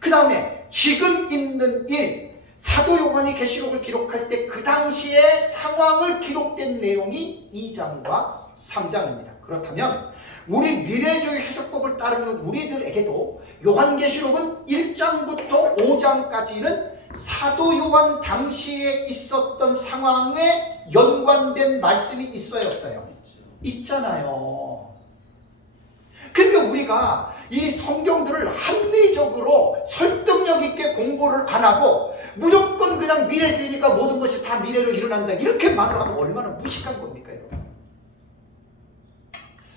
그 다음에 지금 있는 일, 사도 요한이 계시록을 기록할 때 그 당시의 상황을 기록된 내용이 2장과 3장입니다. 그렇다면 우리 미래주의 해석법을 따르는 우리들에게도 요한계시록은 1장부터 5장까지는 사도 요한 당시에 있었던 상황에 연관된 말씀이 있어요, 없어요? 있잖아요. 그러니까 우리가 이 성경들을 합리적으로 설득력 있게 공부를 안 하고 무조건 그냥 미래주의니까 모든 것이 다 미래로 일어난다, 이렇게 말을 하면 얼마나 무식한 겁니까, 여러분?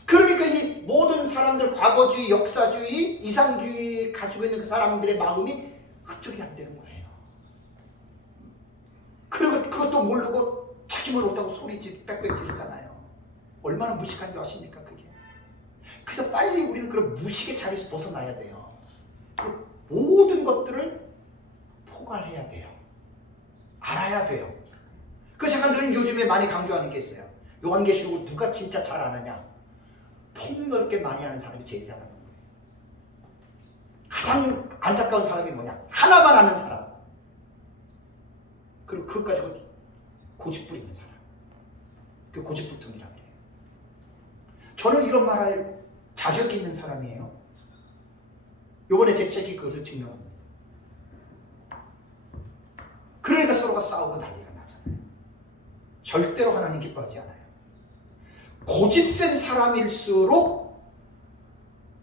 그러니까 이 모든 사람들, 과거주의, 역사주의, 이상주의 가지고 있는 그 사람들의 마음이 흡족이 안 되는 거예요. 그리고 그것도 모르고 자기만 옳다고 소리지 빽빽 지르잖아요. 얼마나 무식한 줄 아십니까, 그게? 그래서 빨리 우리는 그런 무식의 자리에서 벗어나야 돼요. 그리고 모든 것들을 포괄해야 돼요. 알아야 돼요. 그래서 제가 늘 요즘에 많이 강조하는 게 있어요. 요한계시록을 누가 진짜 잘 아느냐? 폭넓게 많이 아는 사람이 제일 잘하는 거예요. 가장 안타까운 사람이 뭐냐? 하나만 아는 사람. 그리고 그것 가지고 고집 부리는 사람. 그 고집불통이라고 해요. 저는 이런 말할 자격이 있는 사람이에요. 요번에 제 책이 그것을 증명합니다. 그러니까 서로가 싸우고 난리가 나잖아요. 절대로 하나님 기뻐하지 않아요. 고집센 사람일수록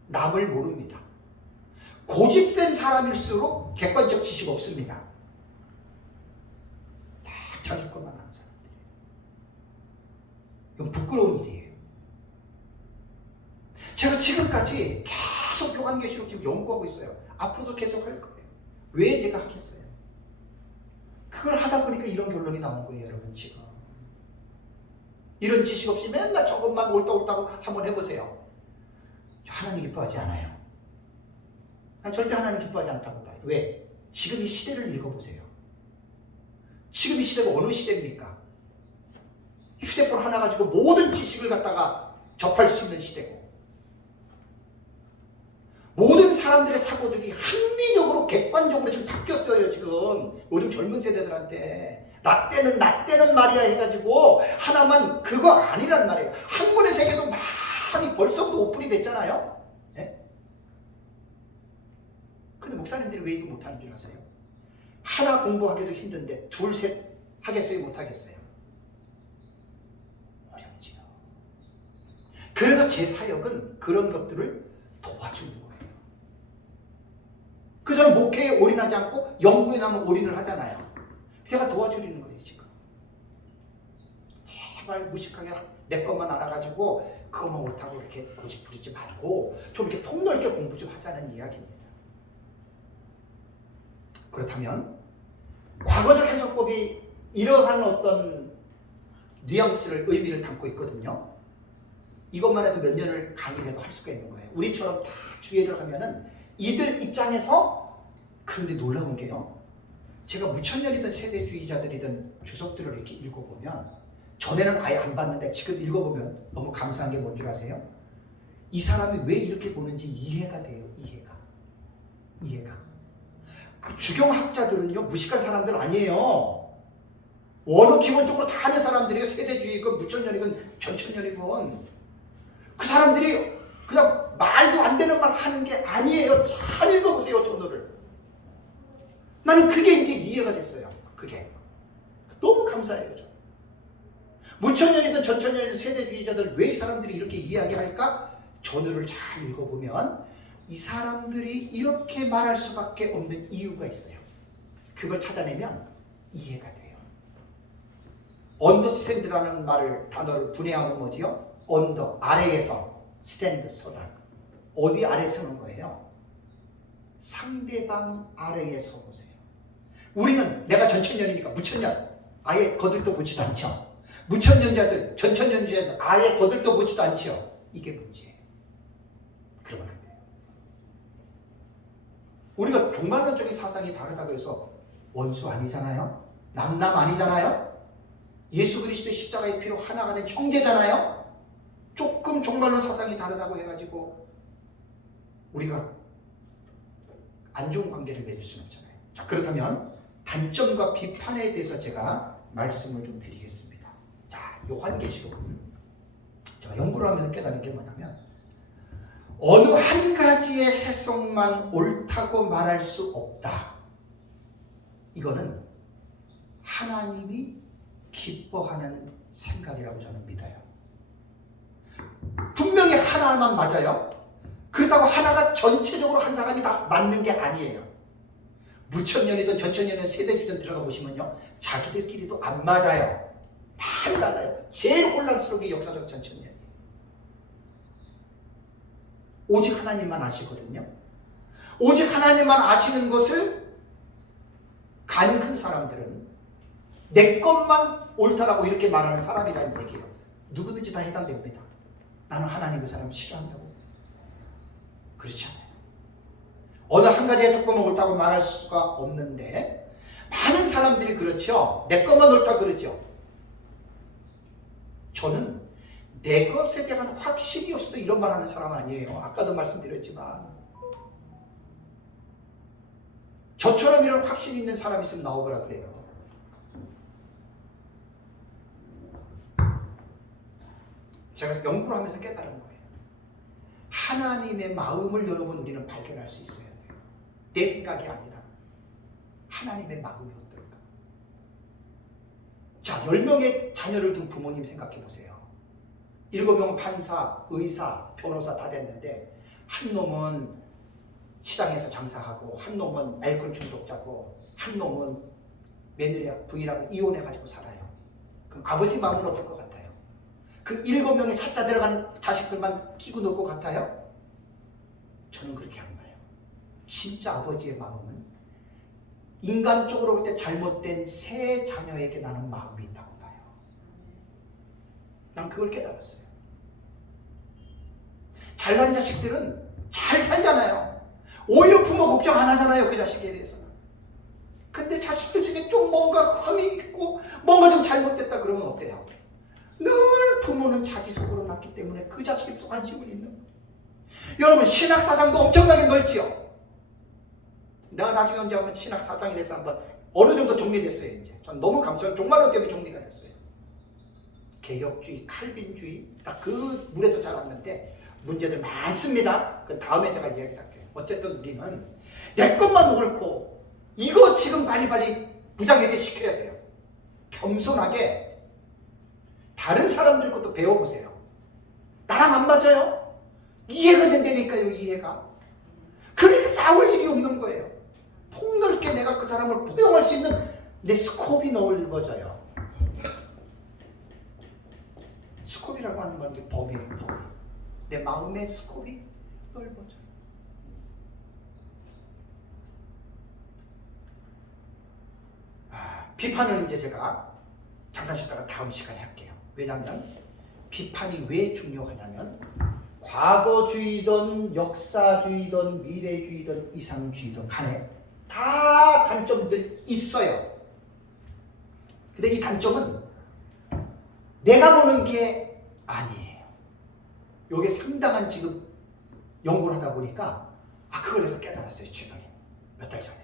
남을 모릅니다. 고집센 사람일수록 객관적 지식 없습니다. 딱 자기 것만 아는 사람들이에요. 이건 부끄러운 일이에요. 제가 지금까지 계속 요한계시록 지금 연구하고 있어요. 앞으로도 계속 할 거예요. 왜 제가 하겠어요? 그걸 하다 보니까 이런 결론이 나온 거예요, 여러분. 지금 이런 지식 없이 맨날 저것만 옳다고 한번 해보세요. 하나님 기뻐하지 않아요. 난 절대 하나님 기뻐하지 않다고 봐요. 왜? 지금 이 시대를 읽어보세요. 지금 이 시대가 어느 시대입니까? 휴대폰 하나 가지고 모든 지식을 갖다가 접할 수 있는 시대고, 모든 사람들의 사고력이 합리적으로 객관적으로 지금 바뀌었어요. 지금 요즘 젊은 세대들한테 라떼는 말이야 해가지고 하나만 그거 아니란 말이에요. 학문의 세계도 많이 벌써부터 오픈이 됐잖아요. 네? 근데 목사님들이 왜 이거 못하는 줄 아세요? 하나 공부하기도 힘든데 둘, 셋 하겠어요? 못하겠어요? 어렵지요. 그래서 제 사역은 그런 것들을 도와주는 거예요. 그래서 저는 목회에 올인하지 않고 연구에 나면 올인을 하잖아요. 제가 도와주리는 거예요, 지금. 제발 무식하게 내 것만 알아가지고 그것만 옳다고 이렇게 고집 부리지 말고 좀 이렇게 폭넓게 공부 좀 하자는 이야기입니다. 그렇다면 과거적 해석법이 이러한 어떤 뉘앙스를, 의미를 담고 있거든요. 이것만 해도 몇 년을 강의라도 할 수가 있는 거예요. 우리처럼 다 주의를 하면은 이들 입장에서. 그런데 놀라운 게요, 제가 무천년이든 세대주의자들이든 주석들을 이렇게 읽어보면, 전에는 아예 안 봤는데 지금 읽어보면 너무 감사한 게 뭔 줄 아세요? 이 사람이 왜 이렇게 보는지 이해가 돼요. 이해가. 그 주경학자들은요, 무식한 사람들 아니에요. 원어 기본적으로 다 아는 사람들이에요. 세대주의건 무천년이건 전천년이건. 그 사람들이 그냥 말도 안 되는 말 하는 게 아니에요. 잘 읽어보세요, 전어를. 나는 그게 이제 이해가 됐어요. 그게 너무 감사해요. 저. 무천년이든 전천년이든 세대주의자들 왜 이 사람들이 이렇게 이야기할까? 전어를 잘 읽어보면 이 사람들이 이렇게 말할 수밖에 없는 이유가 있어요. 그걸 찾아내면 이해가 돼요. 언더스탠드라는 단어를 분해하면 뭐지요? 언더, 아래에서, 스탠드, 서다. 어디 아래 서는 거예요? 상대방 아래에 서보세요. 우리는 내가 전천년이니까 무천년 아예 거들떠 보지도 않죠. 무천년자들, 전천년자들 아예 거들떠 보지도 않죠. 이게 문제예요. 그러면 안 돼요. 우리가 종말론적인 사상이 다르다고 해서 원수 아니잖아요. 남남 아니잖아요. 예수 그리스도의 십자가의 피로 하나가 된 형제잖아요. 조금 종말론 사상이 다르다고 해가지고 우리가 안 좋은 관계를 맺을 수는 없잖아요. 자, 그렇다면 단점과 비판에 대해서 제가 말씀을 좀 드리겠습니다. 자, 요한계시록은 제가 연구를 하면서 깨달은 게 뭐냐면, 어느 한 가지의 해석만 옳다고 말할 수 없다. 이거는 하나님이 기뻐하는 생각이라고 저는 믿어요. 분명히 하나만 맞아요. 그렇다고 하나가 전체적으로 한 사람이 다 맞는 게 아니에요. 무천년이든 전천년이든 세대주든 들어가 보시면요, 자기들끼리도 안 맞아요. 많이 달라요. 제일 혼란스러운 역사적 전천년. 오직 하나님만 아시거든요. 오직 하나님만 아시는 것을 간 큰 사람들은 내 것만 옳다라고 이렇게 말하는 사람이라는 얘기예요. 누구든지 다 해당됩니다. 나는 하나님 그 사람 싫어한다고? 그렇지 않아요. 어느 한 가지 해석법만 옳다고 말할 수가 없는데 많은 사람들이 그렇죠. 내 것만 옳다 그러죠. 저는 내 것에 대한 확신이 없어 이런 말 하는 사람 아니에요. 아까도 말씀드렸지만 저처럼 이런 확신이 있는 사람이 있으면 나오거라 그래요. 제가 연구를 하면서 깨달은 거예요. 하나님의 마음을 여러분 우리는 발견할 수 있어야 돼요. 내 생각이 아니라 하나님의 마음이 어떨까? 자, 10명의 자녀를 둔 부모님 생각해 보세요. 7명은 판사, 의사, 변호사 다 됐는데 한 놈은 시장에서 장사하고 한 놈은 알코올 중독자고 한 놈은 며느리와 부인하고 이혼해가지고 살아요. 그럼 아버지 마음은 어떨 것 같아요? 그 7명의 사자 들어간 자식들만 끼고 놀 것 같아요? 저는 그렇게 안 봐요. 진짜 아버지의 마음은 인간적으로 볼 때 잘못된 세 자녀에게 나는 마음이 있다고 봐요. 난 그걸 깨달았어요. 잘난 자식들은 잘 살잖아요. 오히려 부모 걱정 안 하잖아요. 그 자식에 대해서는. 근데 자식들 중에 좀 뭔가 흠이 있고 뭔가 좀 잘못됐다 그러면 어때요? 늘 부모는 자기 속으로 낳기 때문에 그 자식에 대해서 관심을 있는 거예요. 여러분 신학사상도 엄청나게 넓지요. 내가 나중에 언제 한번 신학사상에 대해서 한번 어느 정도 정리됐어요. 이제 전 너무 감사해요. 종말론 때문에 정리가 됐어요. 개혁주의, 칼빈주의 딱 그 물에서 자랐는데 문제들 많습니다. 그 다음에 제가 이야기를 할게요. 어쨌든 우리는 내 것만 옳고 이거 지금 빨리빨리 부장해제 시켜야 돼요. 겸손하게 다른 사람들 것도 배워보세요. 나랑 안 맞아요? 이해가 된다니까요. 이해가. 그러니까 싸울 일이 없는 거예요. 폭넓게 내가 그 사람을 포용할 수 있는 내 스콥이 넓어져요. 스콥이라고 하는 건 범위예요. 범위. 내 마음의 스콥이 넓어져요. 비판은 이제 제가 잠깐 쉬다가 다음 시간에 할게요. 왜냐하면 비판이 왜 중요하냐면 과거주의든 역사주의든 미래주의든 이상주의든 간에 다 단점들 있어요. 근데 이 단점은 내가 보는 게 아니에요. 요게 상당한 지금 연구를 하다 보니까 그걸 내가 깨달았어요. 최근에 몇 달 전에.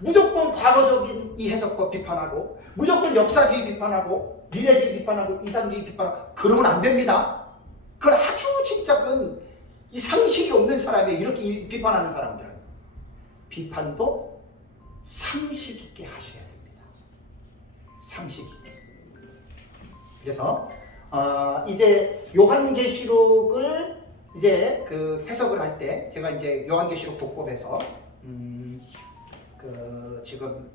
무조건 과거적인 이 해석법 비판하고 무조건 역사주의 비판하고 미래주의 비판하고 이상주의 비판하고 그러면 안 됩니다. 그건 아주 진짜 이 상식이 없는 사람이 이렇게 비판하는 사람들은 비판도 상식 있게 하셔야 됩니다. 상식 있게. 그래서 이제 요한계시록을 이제 그 해석을 할 때 제가 이제 요한계시록 독법에서 지금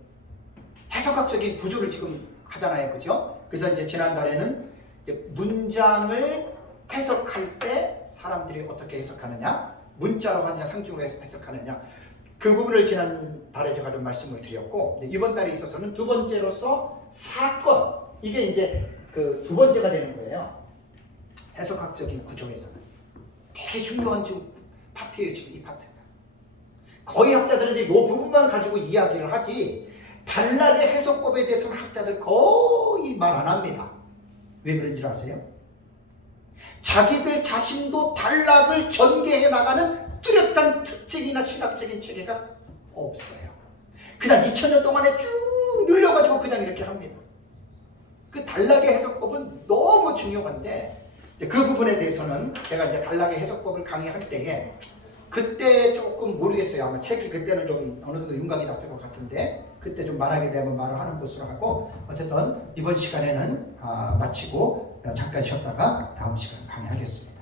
해석학적인 구조를 지금 하잖아요, 그죠? 그래서 이제 지난달에는 이제 문장을 해석할 때 사람들이 어떻게 해석하느냐, 문자로 하느냐, 상징으로 해석하느냐, 그 부분을 지난달에 제가 좀 말씀을 드렸고, 이번 달에 있어서는 두 번째로서 사건, 이게 이제 그 두 번째가 되는 거예요. 해석학적인 구조에서는 되게 중요한 지금 파트예요, 지금 이 파트가. 거의 학자들은 이제 이 부분만 가지고 이야기를 하지 단락의 해석법에 대해서는 학자들 거의 말 안 합니다. 왜 그런 줄 아세요? 자기들 자신도 단락을 전개해 나가는 뚜렷한 특징이나 신학적인 체계가 없어요. 그냥 2000년 동안에 쭉 늘려가지고 그냥 이렇게 합니다. 그 단락의 해석법은 너무 중요한데 그 부분에 대해서는 제가 이제 단락의 해석법을 강의할 때에 그때 조금 모르겠어요. 아마 책이 그때는 좀 어느 정도 윤곽이 잡힐 것 같은데 그때 좀 말하게 되면 말을 하는 것으로 하고 어쨌든 이번 시간에는 마치고 잠깐 쉬었다가 다음 시간 강의하겠습니다.